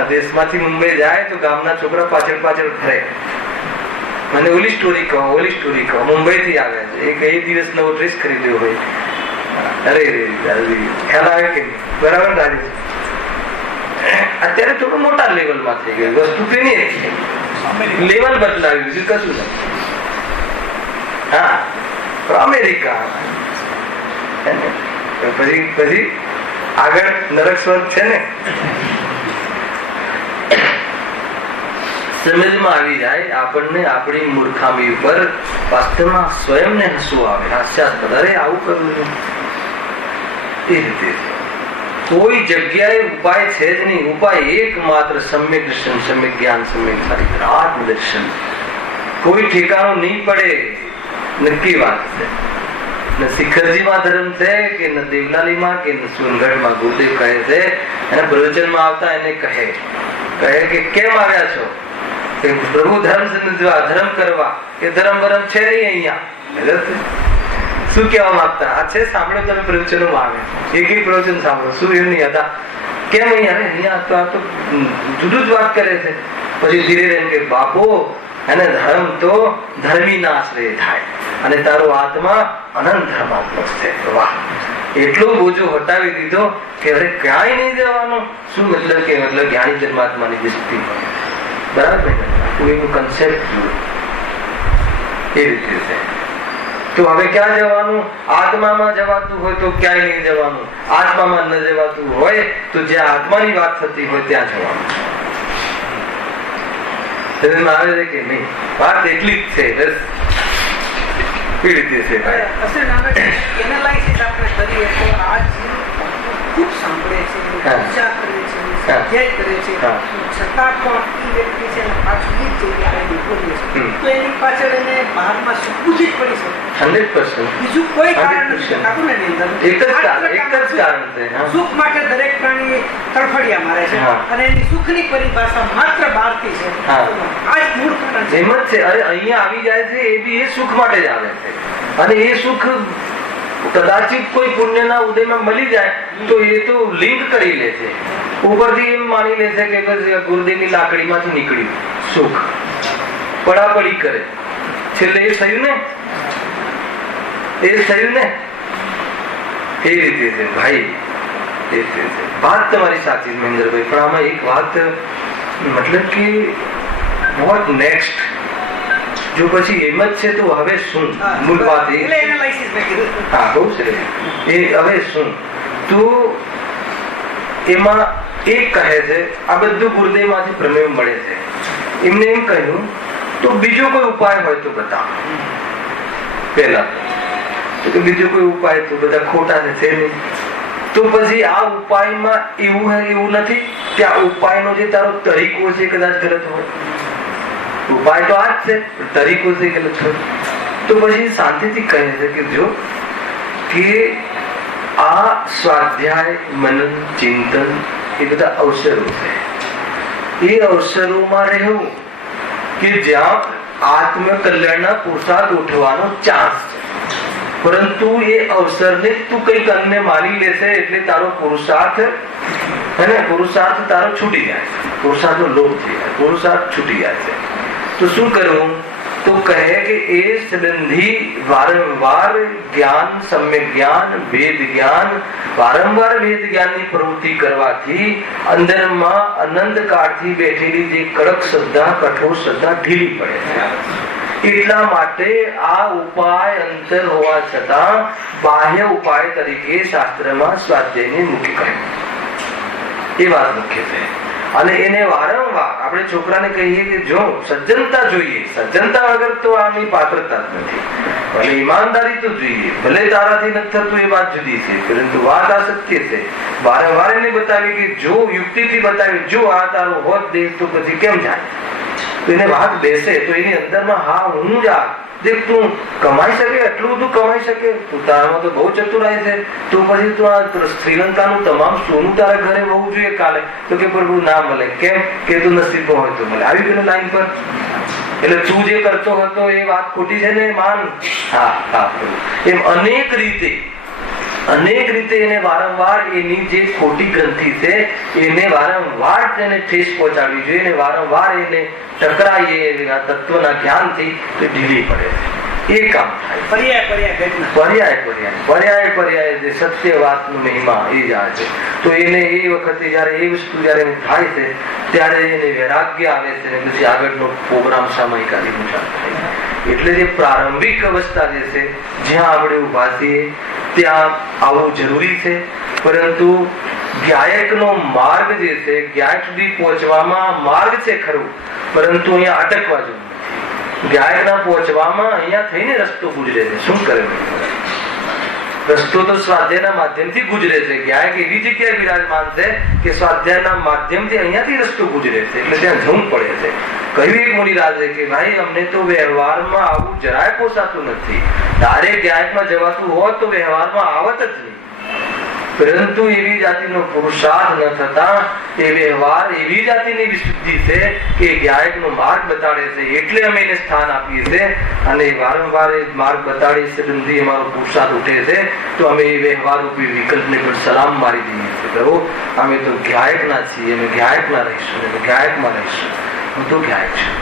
દેશમાંથી મુંબઈ જાય તો ગામના છોકરા પાછળ પાછળ ફરે. મને ઓલી સ્ટોરી કહો, ઓલી સ્ટોરી કહો. મુંબઈ થી આવ્યા છે, એક દિવસ નવો ડ્રેસ ખરીદ્યો હોય. અરે ખ્યાલ આવે કે બરાબર લાગે છે. અત્યારે થોડું મોટા લેવલમાં થઈ ગયું. વસ્તુ તેની લેવલ બદલાવ્યું, બીજું કશું નથી. હા, અમેરિકા પછી આગળ નરક સ્વર્ગ છે ને. સમજમાં આવી જાય આપણને આપણી મૂર્ખામી ઉપર. વાસ્તવમાં સ્વયંને હસવું આવે, હાસ્યાસ્પદ. અરે આવું કરવું એ રીતે કોઈ જગ્યાએ ઉપાય છે જ નહીં. ઉપાય એકમાત્ર સમ્યક દર્શન, સમ્યક જ્ઞાન, સમ્યક ચારિત્ર, આત્મદર્શન. કોઈ ઠેકાણું નહીં પડે, નક્કી વાત છે. ન શિખરજીમાં ધર્મ છે કે ન દેવલાલીમાં કે ન સોનગઢમાં. ગુરુદેવ કહે છે, અને પ્રવચનમાં આવતા એને કહે કે કેમ આવ્યા છો? કે પ્રભુ ધર્મ સમજવા, ધર્મ કરવા. કે ધર્મ બરમ છે નહીં અહીંયા. શું કહેવા માંગતા? આ છે સાંભળો તમે પ્રવચનોમાં આવે, એક પ્રવચન સાંભળો. શું એમ નહીં હતા? કેમ અહીંયા તો આ તો જુદું જ વાત કરે છે. પછી ધીરે એમ કે બાપો, અને ધર્મ તો ધર્મીના આશ્રય થાય, અને તારો આત્મા અનંત ધર્માત્મક છે. વાહ, એટલો બોજો હટાવી દીધો કે અરે ક્યાંય નહીં જવાનું. શું મતલબ કે જ્ઞાની ધર્માત્માની દૃષ્ટિ બરાબર કોઈનું કન્સેપ્ટ એ રીતે છે. તો હવે ક્યાં જવાનું? આત્મામાં જવાતું હોય તો ક્યાંય નહીં જવાનું. આત્મામાં ન જવાતું હોય તો જ્યાં આત્માની વાત થતી હોય ત્યાં જવાનું. આવે છે કે નહીં? વાત એટલી જ છે, બસ એ રીતે છે. એનાલાઇસિસ આપણે કરીએ તો આજ ખૂબ સાંભળે છે, વિચાર કરે છે, સ્વાધ્યાય કરે છે, છતાં પણ એ વ્યક્તિ છે પાછું એ જ જગ્યાએ બોલીએ છે, તો એની પાછળ એને બહારમાં શીખવું જ પડી શકે. 100%. બીજું કોઈ કારણ નથી. એક જ કારણ છે. સુખ માટે દરેક પ્રાણી તડફડિયા મારે છે, અને એની સુખની પરિભાષા માત્ર બહારથી છે. આ જ મૂળ કારણ છે. એમ જ છે. અરે અહીંયા આવી જાય છે એ બી એ સુખ માટે જ આવે છે, અને એ સુખ કદાચિત કોઈ પુણ્યના ઉદયમાં મળી જાય તો એ તો લિંક કરી લે છે, ઉપરથી એમ માની લે છે કે બસ ગુરુદેવની લાકડીમાંથી નીકળ્યું સુખ, પડાપડી કરે, છેલ્લે એ થયું ને, એ થયું ને, એ રીતે છે ભાઈ, એ રીતે વાત તમારી સાચી મહેન્દ્રભાઈ, પણ આમાં એક વાત મતલબ કે વોટ નેક્સ્ટ, જો પછી એમ જ છે તો હવે શું, મૂળ વાત એ હા બહુ સરસ, એ હવે શું, તો એમાં એક કહે છે આ બધું ગુરુદેવ માંથી પ્રમેય મળે છે, એમને એમ કહ્યું તો બીજો કોઈ ઉપાય હોય તો બતાવો, પહેલા તો કે બીજો કોઈ ઉપાય તો બધા ખોટા છે નહીં, તો પછી આ ઉપાયમાં એવું નથી કે આ ઉપાયનો જે તારો તરીકો છે કદાચ ગલત હોય, ઉપાય તો આ જ છે, તરીકો છે ગલત હોય, તો પછી શાંતિથી કહે છે કે જો કે આ સ્વાધ્યાય, મનન, ચિંતન એ બધા અવસરો છે, એ અવસરોમાં રહેવું કે જ્યાં આત્મકલ્યાણના પુરુષાર્થ ઉઠવાનો ચાન્સ છે, પરંતુ એ અવસરને તું કંઈક અન્ય માની લેશે એટલે તારો પુરુષાર્થ અને પુરુષાર્થ તારો છૂટી જાય છે, પુરુષાર્થનો લોભ થઈ જાય, પુરુષાર્થ છૂટી જાય છે, તો શું કરવું, તો કહે કે એ સંબંધી વારંવાર જ્ઞાન, સમ્યક જ્ઞાન, વેદ જ્ઞાન, વારંવાર વેદ જ્ઞાનની પ્રવૃત્તિ કરવાથી અંદરમાં અનંત કાળથી બેઠેલી જે કડક શ્રદ્ધા, કઠોર શ્રદ્ધા ઢીલી પડે છે, એટલા માટે આ ઉપાય અંતર હોવા છતાં બાહ્ય ઉપાય તરીકે શાસ્ત્રમાં સ્વાધ્યાયને મુખ્ય કહ્યું, એ વાત મુખ્ય છે, અને એને વારંવાર આપણે છોકરાને કહીએ કે જો સજ્જનતા જોઈએ, સજ્જનતા વગર તો આની પાત્રતા જ નથી, ભલે ઈમાનદારી તો જોઈએ, ભલે તારાથી નથી થતું એ વાત જુદી છે, પરંતુ વાત આ સત્ય છે, વારંવાર એને બતાવી કે જો યુક્તિથી બતાવી જો આ તારું હોત દે તો પછી કેમ જાય, તો એને વાત બેસે તો એની અંદરમાં હા હું જ આ દેખ તું કમાઈ શકે, એટલું બધું કમાઈ શકે, તું તારામાં તો બહુ ચતુરાઈ છે, તો પછી તું આ શ્રીલંકાનું તમામ સોનું તારા ઘરે હોવું જોઈએ કાલે, તો કે પ્રભુ ના મળે, કેમ કે તું નસીબમાં હોય તો મળે, આવી ગયું લાઈન પર, એટલે તું જે કરતો હતો એ વાત ખોટી છે ને માન, હા હા એમ અનેક રીતે એને વારંવાર એની જે ખોટી ગ્રંથિ છે એને વારંવાર તેને ઠેસ પહોંચાડવી જોઈએ, એને વારંવાર એને ટકરાઈએ તત્વના જ્ઞાનથી તો ઢીલી પડે છે, એ કામ થાય, પર્યાય જે સત્ય વાતનો મહિમા એ જ આ છે, તો એને એ વખતે જયારે એ વસ્તુ જયારે થાય છે ત્યારે એને વૈરાગ્ય આવે છે, અને પછી આગળનો પ્રોગ્રામ સામાયિકાની મુજબ થાય, એટલે જે પ્રારંભિક અવસ્થા જે છે જ્યાં આપણે ઉભા છીએ ત્યાં આવવું જરૂરી છે, પરંતુ ગાયકનો માર્ગ જે છે, ગાયક સુધી પહોંચવામાં માર્ગ છે ખરું, પરંતુ અહીંયા અટકવા જેવું નથી, ગાયકના પહોંચવામાં અહીંયા થઈને રસ્તો ગુજરે છે, શું કરે રસ્તો તો સ્વાધ્યાયના માધ્યમથી ગુજરે છે, ગાયક એવી જગ્યાએ વિરાજમાન છે કે સ્વાધ્યાયના માધ્યમથી અહીંયાથી રસ્તો ગુજરે છે, એટલે ત્યાં જવું પડે છે. કહ્યું એક મુનિરાજે કે ભાઈ અમને તો વ્યવહારમાં આવું જરાય પોસાતું નથી, તારે ગાયકમાં જવાતું હોત તો વ્યવહારમાં આવત જ નહીં, પરંતુ એવી જાતિનો પુરુષાર્થ ન થતા એ વ્યવહાર એવી જાતિની વિશુદ્ધિ છે કે ગાયકનો માર્ગ બતાડે છે, એટલે અમે એને સ્થાન આપીએ છીએ, અને વારંવાર એ માર્ગ બતાડે સંબંધી અમારો પુરુષાર્થ ઉઠે છે, તો અમે એ વ્યવહાર રૂપી વિકલ્પને પણ સલામ મારી દઈએ છીએ, પ્રભુ અમે તો ગાયકના છીએ, અમે ગાયકમાં રહીશું, અમે ગાયકમાં રહીશું, હું તો ગાયક છું,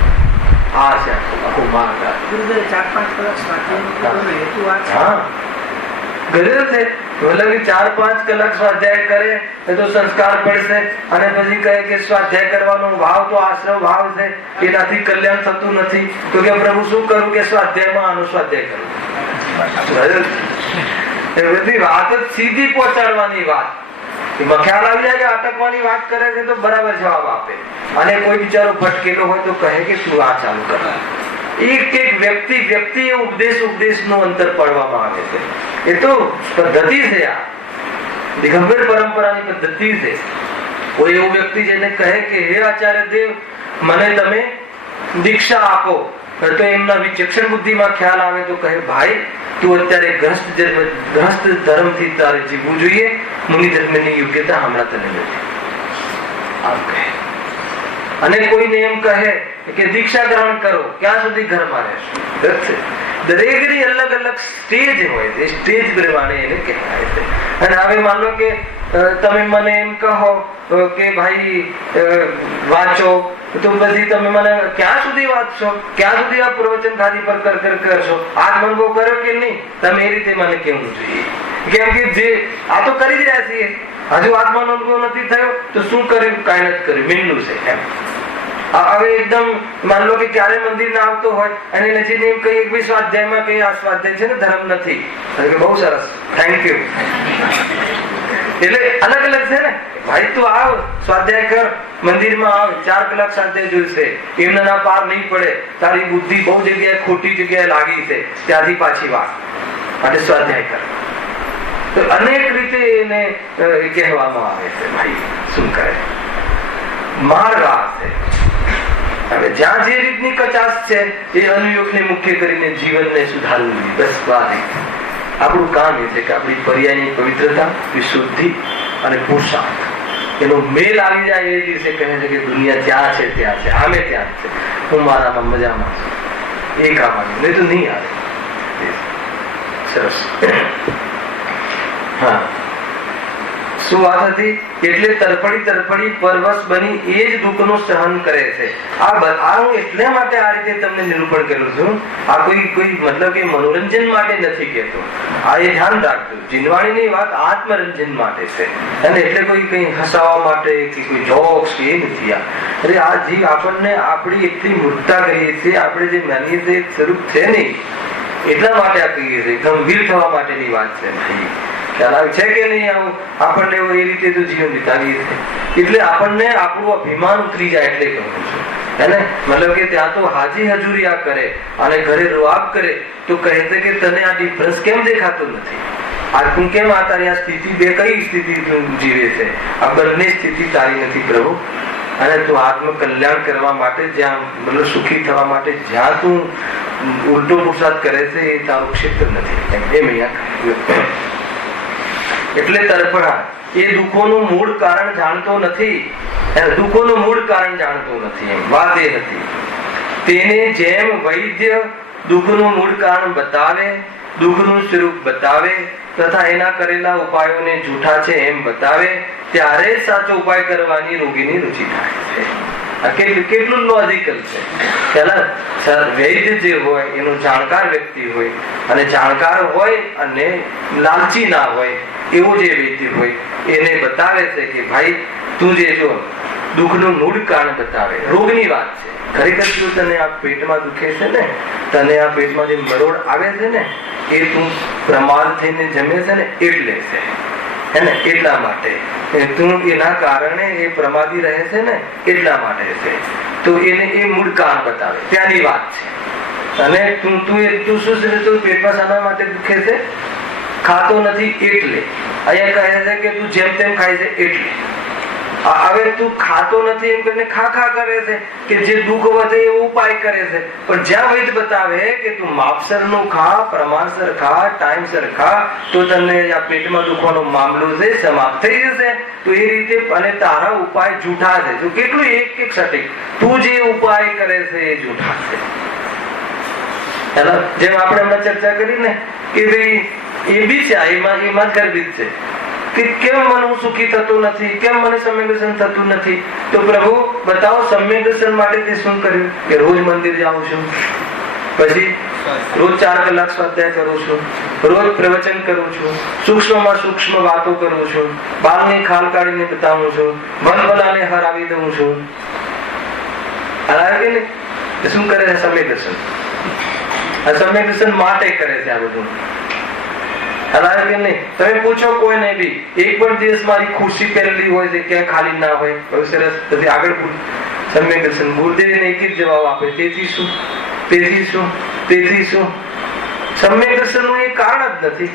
આ છે આખો માર્ગ. 4-5 કલાક સ્વાધ્યાયનો હેતુ આ છે. હા ગજબ છે, મતલબ કે 4-5 કલાક સ્વાધ્યાય કરે તો સંસ્કાર પડશે, અને પછી કહે કે સ્વાધ્યાય કરવાનો ભાવ તો આશ્રમ ભાવ છે, એનાથી કલ્યાણ થતું નથી, તો કે પ્રભુ શું કરું કે સ્વાધ્યાયમાં આનો સ્વાધ્યાય કરું, એ બધી વાત જ સીધી પહોંચાડવાની વાત, ખ્યાલ આવી જાય કે અટકવાની વાત કરે છે તો બરાબર જવાબ આપે, અને કોઈ બિચારો ભટકેલો હોય તો કહે કે શું આ ચાલુ કર, એક વ્યક્તિ ઉપદેશ નું અંતર પાડવામાં આવે છે, એ તો પદ્ધતિ છે, આ દિગંબર પરંપરાની પદ્ધતિ છે. કોઈ એવો વ્યક્તિ જેને કહે કે હે આચાર્ય દેવ મને તમે દીક્ષા આપો, તો એમના વિચક્ષણ બુદ્ધિમાં ખ્યાલ આવે તો કહે ભાઈ તું અત્યારે ગ્રસ્ત ધર્મથી તારે જીવવું જોઈએ, મુનિ ધર્મની યોગ્યતા હમણાં તને નથી, આમ કહે. અને કોઈને એમ કહે કે દીક્ષા ગ્રહણ કરો, ક્યાં સુધી ઘરમાં રહેશો, દરેકની અલગ અલગ સ્ટેજ હોય છે, સ્ટેજ પ્રમાણે એને કહેવાય છે. અને હવે માન લો કે તમે મને એમ કહો કે ભાઈ વાંચો, તો પછી તમે મને ક્યાં સુધી વાંચશો, ક્યાં સુધી આ પ્રવચન ખાલી પર કરશો? આત્મઅનુભવ કર્યો કે નહીં? તમે એ રીતે મને કેવું જોઈએ. કેમ કે જે આ તો કરી જ રહ્યા છીએ, હજુ આત્માનો નથી થયો તો શું કર્યું? કાંઈ નથી કર્યું, મીંડું છે એમ. હવે એકદમ માન લો કે ક્યારે મંદિર ના આવતો હોય અને નજીક એમ કહીએ કે સ્વાધ્યાયમાં કઈ આ સ્વાધ્યાય છે ને ધર્મ નથી, બહુ સરસ, થેન્ક યુ. એટલે અલગ અલગ છે ને ભાઈ, તું આવ સ્વાધ્યાય કર, મંદિરમાં આવ, 4 કલાક સ્વાધ્યાય જોઈશે, એમને ના પાર નહીં પડે, તારી બુદ્ધિ બહુ જગ્યાએ ખોટી જગ્યાએ લાગી છે, ત્યાંથી પાછી વાત માટે સ્વાધ્યાય કર. તો અનેક રીતે એને કહેવામાં આવે છે. ભાઈ શું કરે? માર્ગ આ છે. હવે જ્યાં જે રીતની કચાશ છે એ અનુયોગને મુખ્ય કરીને જીવનને સુધારવું. બસ વાત આપણું કામ એ છે કે આપણી પર્યાયની પવિત્રતા, વિશુદ્ધિ અને પુરુષાર્થ એનો મેલ આવી જાય. એ દિવસે કહે છે કે દુનિયા જ્યાં છે ત્યાં છે, આમે ત્યાં છે, હું મારામાં મજામાં છું. એ કામ આવ્યું, નહીં તો નહીં આવે. સરસ. હા, શું વાત હતી? એટલે તરફડી પરવશ બની એ જ દુઃખનું સહન કરે છે. આ હું એટલા માટે આ રીતે તમને નિરૂપણ કરું છું. આ કોઈ મતલબ કે મનોરંજન માટે નથી કહેતો. આ એ ધ્યાન રાખજો, જીનવાણીની વાત આત્મરંજન માટે છે. અને એટલે કોઈ કઈ હસાવવા માટે કે કોઈ જોક્સ કે એ નથી. અરે આ જીવ આપણને આપણી એટલી મૂર્ખતા કરીએ છીએ, આપણે જે માનીએ છીએ સ્વરૂપ છે નહીં, એટલા માટે આ કહીએ છીએ. ગંભીર થવા માટેની વાત છે. ખ્યાલ આવે છે કે નહીં? આવું આપણને એ રીતે તો જીવન વિતાવીએ છીએ એટલે આપણને આપણું અભિમાન ઉતરી જાય. એટલે કહું છું એને, મતલબ કે ત્યાં તો હાજી હજુરી આ કરે અને ઘરે રોઆબ કરે તો કહે છે કે તને આ ડિફરન્સ કેમ દેખાતો નથી? આ તું કેમ આ તારી આ સ્થિતિ, બે કઈ સ્થિતિ તું જીવે છે? આ બંને સ્થિતિ તારી નથી પ્રભુ. અને તું આત્મ કલ્યાણ કરવા માટે, જ્યાં મતલબ સુખી થવા માટે જ્યાં તું ઉલટો પુરુષાર્થ કરે છે એ તારું ક્ષેત્ર નથી. એમ અહીંયા એટલે તરફડા એ દુઃખોનું મૂળ કારણ જાણતો નથી. દુઃખોનું મૂળ કારણ જાણતો નથી. એમ વાત એ હતી. તેને જેમ વૈદ્ય દુઃખનું મૂળ કારણ બતાવે, દુઃખનું સ્વરૂપ બતાવે તથા એના કરેલા ઉપાયોને જૂઠા છે એમ બતાવે, ત્યારે સાચો ઉપાય કરવાની રોગીની રુચિ થાય છે. કેટલું લોજિકલ છે. પેલા વૈદ્ય જે હોય એનો જાણકાર વ્યક્તિ હોય, અને જાણકાર હોય અને લાલચી ના હોય એવો જે વૈદ્ય હોય એને બતાવે છે કે ભાઈ તું જે જો દુઃખનું મૂળ કારણ બતાવે, રોગની વાત છે. ખરેખર જો તને આ પેટમાં દુખે છે ને, તને આ પેટમાં જે મરોડ આવે છે ને, એ તું પ્રમાદ થઈને જમે છે ને એટલે છે એને, એટલા માટે તું એના કારણે એ પ્રમાદી રહે છે ને એટલા માટે છે. તો એને એ મૂળ કારણ બતાવે, ત્યાંની વાત છે. અને તું શું છે? તું પેટમાં શાના માટે દુખે છે? ખાતો નથી એટલે. અહીંયા કહે છે કે તું જેમ તેમ ખાય છે એટલે. હવે તું ખાતો નથી એમ કરીને ખા કરે છે કે જે દુઃખ વધે એવો ઉપાય કરે છે. પણ જ્યાં વૈદ બતાવે કે તું માપસર નું ખા, પ્રમાણસર ખા, ટાઈમસર ખા, તો તને આ પેટમાં દુખવાનો મામલો છે સમાપ્ત થઈ જશે. તો એ રીતે અને તારા ઉપાય જૂઠા છે. તો કેટલું એક સટીક તું જે ઉપાય કરે છે એ જૂઠા છે. જેમ આપણે હમણાં ચર્ચા કરી ને કે ભાઈ એ બી છે, એમાં ગર્ભિત છે કે કેમ મને હું સુખી થતો નથી, કેમ મને સમ્યક દર્શન થતું નથી? તો પ્રભુ બતાવો, સમ્યક દર્શન માટે તે શું કર્યું? કે રોજ મંદિર જાઉં છું, પછી રોજ 4 કલાક સ્વાધ્યાય કરું છું, રોજ પ્રવચન કરું છું, સૂક્ષ્મમાં સૂક્ષ્મ વાતો કરું છું, બારની ખાલ કાઢીને બતાવું છું, ભલભલાને હરાવી દઉં છું. હરાવે ને શું કરે છે? સમ્યક દર્શન. આ સમ્યક દર્શન માટે કરે છે આ બધું. તમે પૂછો કોઈને બી, એક પણ દિવસ મારી ખુરશી પહેરેલી હોય છે ક્યાં ખાલી ના હોય? બહુ સરસ. પછી આગળ સમ્યક દર્શન ગુરુદેવને એક જ જવાબ આપે, તેથી શું, તેથી શું, તેથી શું? સમ્યક દર્શન નું એ કારણ જ નથી.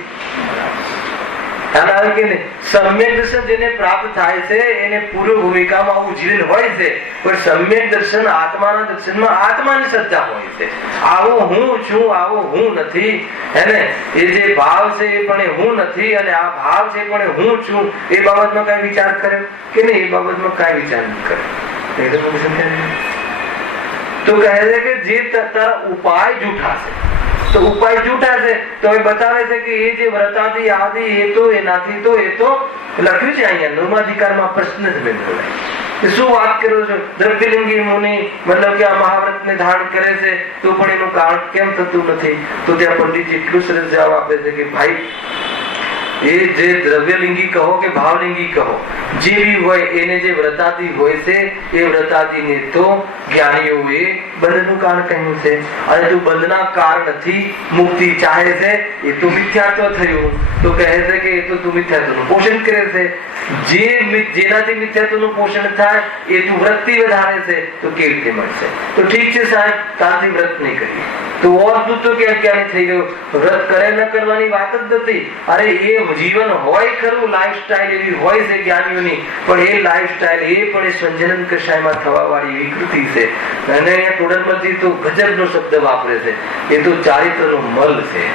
સમ્યક દર્શન જેને પ્રાપ્ત થાય છે એને પૂર્વ ભૂમિકામાં આવું જીવન હોય છે, પણ સમ્યક દર્શન આત્માના દર્શનમાં આત્માની સત્તા હોય છે. આવો હું છું, આવો હું નથી. એને એ જે ભાવ છે એ પણ હું નથી, અને આ ભાવ છે પણ હું છું. એ બાબતમાં કઈ વિચાર કર્યો કે નહીં? એ બાબતમાં કઈ વિચાર નહીં કર્યો. તો કહે છે કે જે તારા ઉપાય જૂઠા છે. તો ઉપાય જૂઠા છે. તો એ બતાવે છે કે એ જે વ્રતાથી આદિ એ તો એનાથી તો એ તો લખ્યું છે અહીંયા નવમાધિકારમાં પ્રશ્ન જ બેઠો કે શું વાત કરો છો? દ્રવ્યલિંગી મુનિ મતલબ કે આ મહાવ્રત ને ધારણ કરે છે તો પણ એનું કારણ કેમ થતું નથી? તો ત્યાં પંડિત એટલું સરસ જવાબ આપે છે કે ભાઈ એ જે દ્રવ્યલિંગી કહો કે ભાવલિંગી કહો, જે બી હોય એને જે વ્રતાદી હોય છે એ વ્રતાદીને તો જ્ઞાનીઓએ બંધનું કારણ કહ્યું છે. અને તું બંધના કારણ નથી મુક્તિ ચાહે છે એ તો મિથ્યાત્વ થયું. તો કહે છે કે એ તો તું મિથ્યાત્વનું પોષણ કરે છે. જેનાથી મિથ્યાત્વનું પોષણ થાય એ તું વ્રતથી વધારે છે તો કેવી રીતે મળશે? તો ઠીક છે સાહેબ, કાલથી વ્રત નહીં કરીએ. તો ઓર તું તો કે ક્યારે થઈ ગયું? વ્રત કરે ન કરવાની વાત જ નથી. અરે એ જીવન હોય ખરું, લાઈફસ્ટાઈલ એવી હોય છે જ્ઞાનીઓની, પણ એ લાઈફસ્ટાઈલ એ પણ એ સંજનન કષાયમાં થવા વાળી વિકૃતિ છે. અને અહીંયા ટોડરમલજી તો ગજબનો શબ્દ વાપરે છે, એ તો ચારિત્રનો મલ છે.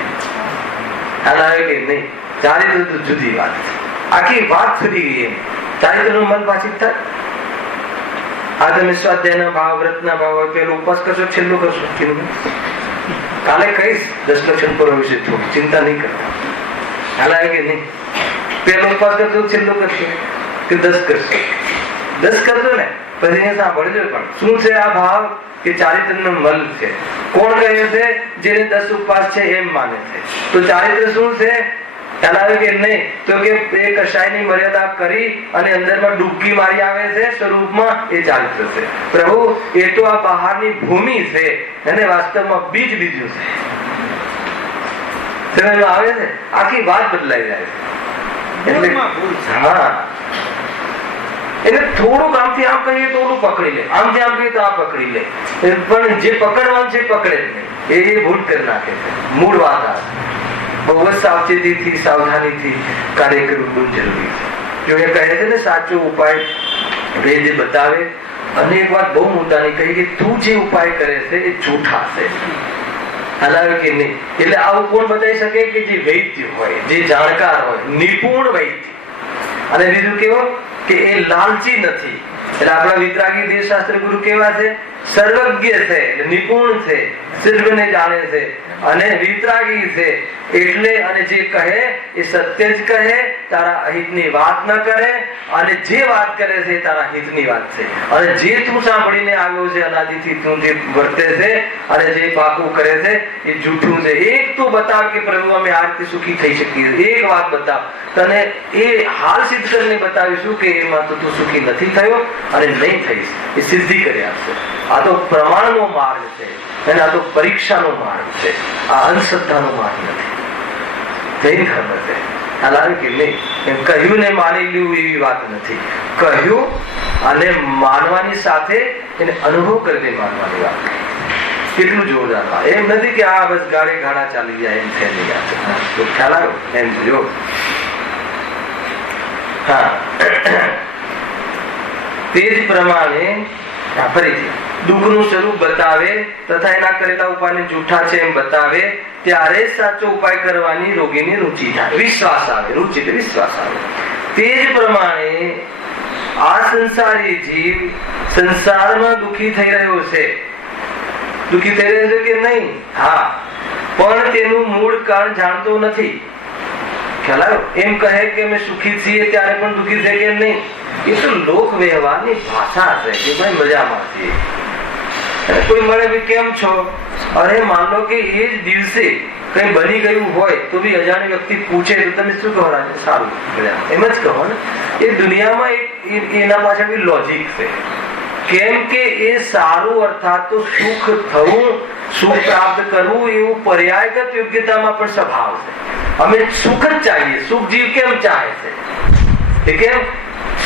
ખ્યાલ આવે કે નહીં? ચારિત્ર તો જુદી વાત છે, આખી વાત છૂટી ગઈ. એમ ચારિત્રનો મલ પાછી થાય. આ તમે સ્વાધ્યાયના ભાવ, વ્રતના ભાવ હોય, પેલું ઉપવાસ કરશો, છેલ્લું કરશો. કાલે કહીશ 10 લક્ષણ પર વિશે થોડું, ચિંતા નહીં કરતા. ખ્યાલ આવે કે નહીં? પેલો ઉપવાસ કરશો, છેલ્લું કરશો કે 10 કરશો? 10 કરશો ને પછી સાંભળજો પણ શું છે આ ભાવ કે ચારિત્રનો મલ છે. કોણ કહે છે? જેને 10 ઉપવાસ છે એમ માને છે. તો ચારિત્ર શું છે? ખ્યાલ આવે કે નહીં? તો કે એ કષાયની મર્યાદા કરી અને અંદરમાં ડૂબકી મારી આવે છે સ્વરૂપમાં, એ ચારિત્ર છે. પ્રભુ એ તો આ બહારની ભૂમિ છે અને વાસ્તવમાં બીજ બીજું છે. આવે છે, આખી વાત બદલાઈ જાય છે. હા, એટલે થોડુંક આમથી આમ કહીએ તો ઓલું પકડી લે, આમથી આમ કહીએ તો આ પકડી લે, પણ જે પકડવાનું છે પકડે જ નહીં. એ ભૂલ કરી નાખે છે. મૂળ વાત આ બહુ જ સાવચેતીથી સાવધાનીથી કાર્ય કરવું બહુ જરૂરી છે. જો એ કહે છે ને સાચો ઉપાય વેદ બતાવે. અને એક વાત બહુ મુદ્દાની કહી કે તું જે ઉપાય કરે છે એ જૂઠા છે. હલાવે કે નહીં? એટલે આવું કોણ બતાવી શકે? કે જે વૈદ્ય હોય, જે જાણકાર હોય, નિપુણ વૈદ્ય. અને બીજું કેવું કે એ લાલચી નથી. એટલે આપણા વિતરાગી દેવશાસ્ત્ર ગુરુ કેવા છે? સર્વજ્ઞ છે, નિપુણ છે, સર્વને જાણે છે અને વિતરાગી છે. એટલે અને જે કહે એ સત્ય જ કહે, તારા અહિતની વાત ન કરે. અને જે વાત કરે છે એ તારા હિતની વાત છે. અને જે તું સાંભળીને આવ્યો છે અનાદિથી, તું જે વર્તે છે અને જે પાકું કરે છે એ જૂઠું છે. એક તું બતાવ કે પ્રભુ અમે આ રીતે સુખી થઈ શકીએ. એક વાત બતાવ, તને એ હાલ સિદ્ધ કરીને બતાવીશું કે એમાં તો તું સુખી નથી થયો અને નહીં થઈશ. એ સિદ્ધિ કરી આપશે. આ તો પ્રમાણનો માર્ગ છે અને આ તો પરીક્ષાનો માર્ગ છે. આ અંધશ્રદ્ધાનો માર્ગ નથી, જૈન ધર્મ છે. ખ્યાલ આવે કે નહીં? એમ કહ્યું ને માની લેવું એવી વાત નથી. કહ્યું અને માનવાની સાથે એને અનુભવ કરીને માનવાની વાત. કેટલું જોરદાર! એમ નથી કે આ બસ ગાડે ગાડા ચાલી જાય એમ થઈ ગયા. તો ખ્યાલ આવ્યો? એમ જો હા, તે જ પ્રમાણે ફરીથી દુઃખનું સ્વરૂપ બતાવે તથા એના કરેલા ઉપાયને જૂઠા છે એમ બતાવે, ત્યારે સાચો ઉપાય કરવાની રોગીની રુચિ થાય, વિશ્વાસ આવે. રુચિ એટલે વિશ્વાસ આવે. તે જ પ્રમાણે આ સંસારી જીવ સંસારમાં દુઃખી થઈ રહ્યો છે. દુઃખી થઈ રહ્યો છે કે નહીં? હા, પણ તેનું મૂળ કારણ જાણતો નથી. ખ્યાલ આવ્યો? એમ કહે કે અમે સુખી છીએ ત્યારે પણ દુઃખી છે કે નહીં? એ તો લોક વ્યવહારની ભાષા છે કે ભાઈ મજામાં છીએ. કોઈ મળે કેમ છો? અરે માન લો કે એ જ દિવસે કઈ બની ગયું હોય તો બી અજાણી વ્યક્તિ પૂછે તો તમે શું કહો? સારું, એમ જ કહો ને. એ દુનિયામાં એના પાછળ બી લોજિક છે. કેમ કે એ સારું અર્થાત તો સુખ થવું, સુખ પ્રાપ્ત કરવું એવું પર્યાયગત યોગ્યતામાં પણ સ્વભાવ છે. અમે સુખ જ ચાહીએ. સુખ જીવ કેમ ચાહે છે? કેમ?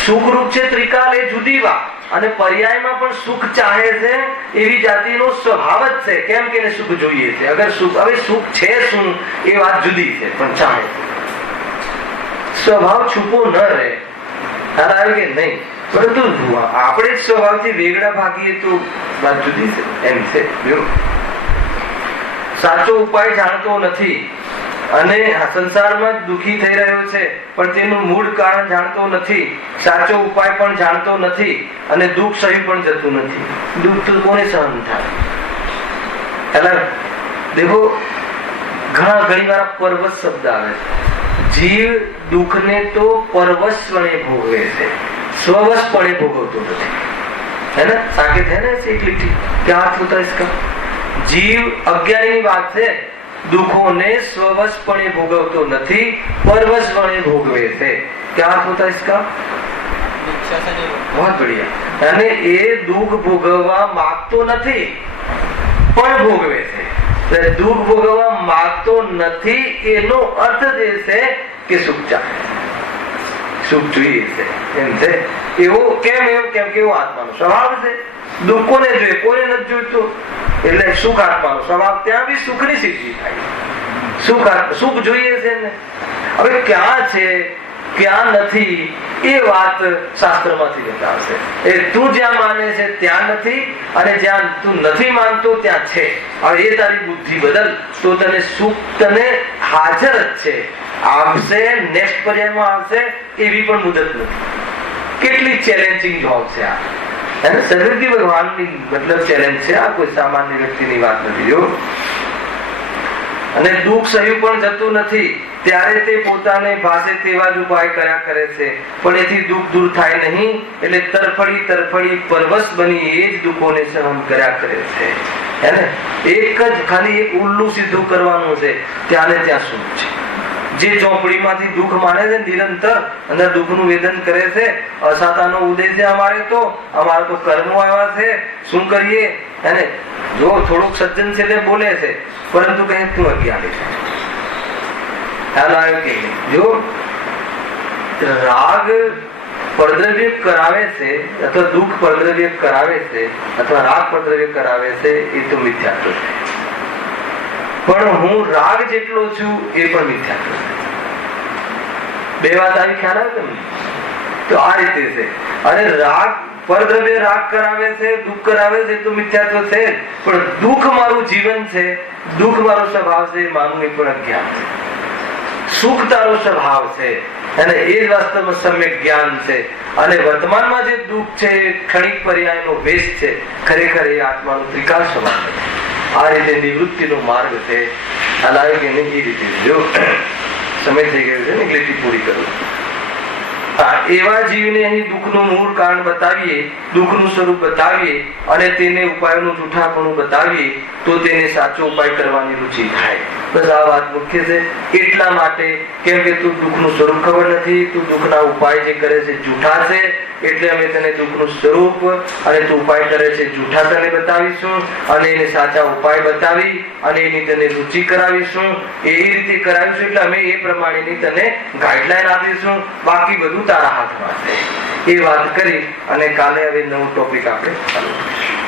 સુખરૂપ છે ત્રિકાલ, એ જુદી વાત. અને પર્યાયમાં પણ સુખ ચાહે છે એવી જાતિનો સ્વભાવ જ છે. કેમ કે એને સુખ જોઈએ છે. અગર સુખ, હવે સુખ છે શું એ વાત જુદી છે, પણ ચાહે છે. સ્વભાવ છુપો ન રહે. ખ્યાલ આવે કે નહીં? પરંતુ આપણે જ સ્વભાવથી વેગળા ભાગીએ તો વાત જુદી છે. એમ છે. સાચો ઉપાય જાણતો નથી અને સંસારમાં દુઃખી થઈ રહ્યો છે, પણ તેનું મૂળ કારણ જાણતો નથી. સાચો ઉપાય પણ જાણતો નથી અને દુઃખ સહી પણ જતું નથી. દુઃખ તો કોને સહન થાય? એટલે દેખો, ઘણી વાર પરવશ શબ્દ આવે છે. જીવ દુઃખને તો પરવશપણે ભોગવે છે, સ્વવશપણે ભોગવતો નથી. है ना, साकेत है ना ऐसे एक लिखी, क्या अर्थ होता है इसका? जीव अज्ञानी बात है, दुखों ने स्ववशपणे भोगवतो નથી, પરવશપણે ભોગવે છે. क्या अर्थ होता है इसका? बहुत बढ़िया. અને એ દુઃખ ભોગવવા માંગતો નથી પણ ભોગવે છે. દુઃખ ભોગવવા માંગતો નથી એનો અર્થ જે છે કે સુખ ચાહે, સુખ જોઈએ છે એમ છે. એવું કેમ કે એવો આત્માનો સ્વભાવ છે. દુઃખ કોને જોઈએ? કોઈને નથી જોઈતું. એટલે સુખ આત્માનો સ્વભાવ, ત્યાં બી સુખની સિદ્ધિ થાય. સુખ જોઈએ છે ને. હવે ક્યાં છે ક્યાં નથી એ વાત શાસ્ત્રમાંથી બતાવશે. એ તું જ્યાં માને છે ત્યાં નથી, અને જ્યાં તું નથી માનતો ત્યાં છે. હવે એ તારી બુદ્ધિ બદલ તો તને સુખ તને હાજર જ છે. આવશે, નેક્સ્ટ પર્યાયમાં આવશે એવી પણ મુદત નથી. કેટલી ચેલેન્જિંગ જોબ છે આ. સદગુરુ ભગવાનની મતલબ ચેલેન્જ છે આ, કોઈ સામાન્ય વ્યક્તિની વાત નથી. જો અને દુઃખ સહ્યું પણ જતું નથી ત્યારે તે પોતાને ભાષે તેવા જ ઉપાય કર્યા કરે છે, પણ એથી દુઃખ દૂર થાય નહીં. એટલે તરફડી પરવશ બની એ જ દુઃખોને સહન કર્યા કરે છે. હે ને, એક જ ખાલી એક ઉલ્લું સીધું કરવાનું છે, ત્યાં ને ત્યાં સુખ છે. જે ચોપડીમાંથી દુઃખ માને છે નિરંતર અંદર દુઃખનું વેદન કરે છે, અસાતાનો ઉદય છે અમારે તો કર્મો આવ્યા છે, શું કરીએ? એને જો થોડુંક સજ્જન છે એટલે બોલે છે, પરંતુ કહે તું અજ્ઞાની છે. ખ્યાલ આવ્યો કે જો રાગ પરદ્રવ્ય કરાવે છે અથવા દુઃખ પરદ્રવ્ય કરાવે છે અથવા રાગ પરદ્રવ્ય કરાવે છે, એ તો મિથ્યાત્વ છે. પણ હું રાગ જેટલો છું એ પણ મિથ્યાત્વ છે. બે વાત આવી, ખ્યાલ આવે તમને? તો આ રીતે છે. અને રાગ પરદ્રવ્ય રાગ કરાવે છે, દુઃખ કરાવે છે તો મિથ્યાત્વ છે. પણ દુઃખ મારું જીવન છે, દુઃખ મારો સ્વભાવ છે, મારું એ પણ અજ્ઞાન છે. સુખ તારો સ્વભાવ છે અને એ જ વાસ્તવમાં સમ્યક જ્ઞાન છે. અને વર્તમાનમાં જે દુઃખ છે એ ક્ષણિક પર્યાયનો વેશ છે, ખરેખર એ આત્માનો ત્રિકાળ સ્વભાવ છે. આ રીતે નિવૃત્તિનો માર્ગ છે. હાલાવે કે નહીં એ રીતે. જો સમય થઈ ગયો છે ને એટલે પૂરી કરું. એવા જીવને અહીં દુઃખનું મૂળ કારણ બતાવીએ, દુઃખનું સ્વરૂપ બતાવીએ અને તેને ઉપાયનું જૂઠાપણું બતાવીએ તો તેને સાચો ઉપાય કરવાની રુચિ થાય. બસ આ વાત મુખ્ય છે. એટલા માટે કેમ કે તું દુઃખનું સ્વરૂપ ખબર નથી, તું દુઃખના ઉપાય જે કરે છે જૂઠા છે, એટલે અમે તને દુઃખનું સ્વરૂપ અને તું ઉપાય કરે છે જૂઠા તને બતાવીશું, અને એને સાચા ઉપાય બતાવી અને એની તને રુચિ કરાવીશું. એવી રીતે કરાવીશું એટલે અમે એ પ્રમાણેની તને ગાઈડલાઈન આપીશું. બાકી બધું તારા હાથમાં છે. એ વાત કરી અને કાલે હવે નવો ટોપિક આપણે ચાલુ કરીશું.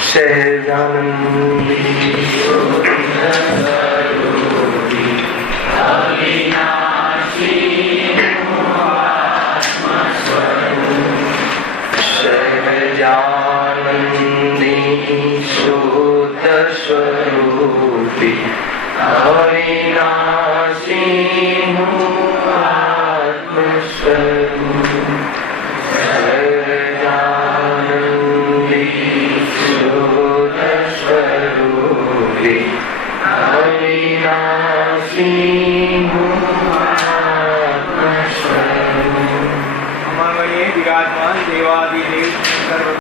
સહજાનંદી શુદ્ધ સ્વરૂપી અવિનાશી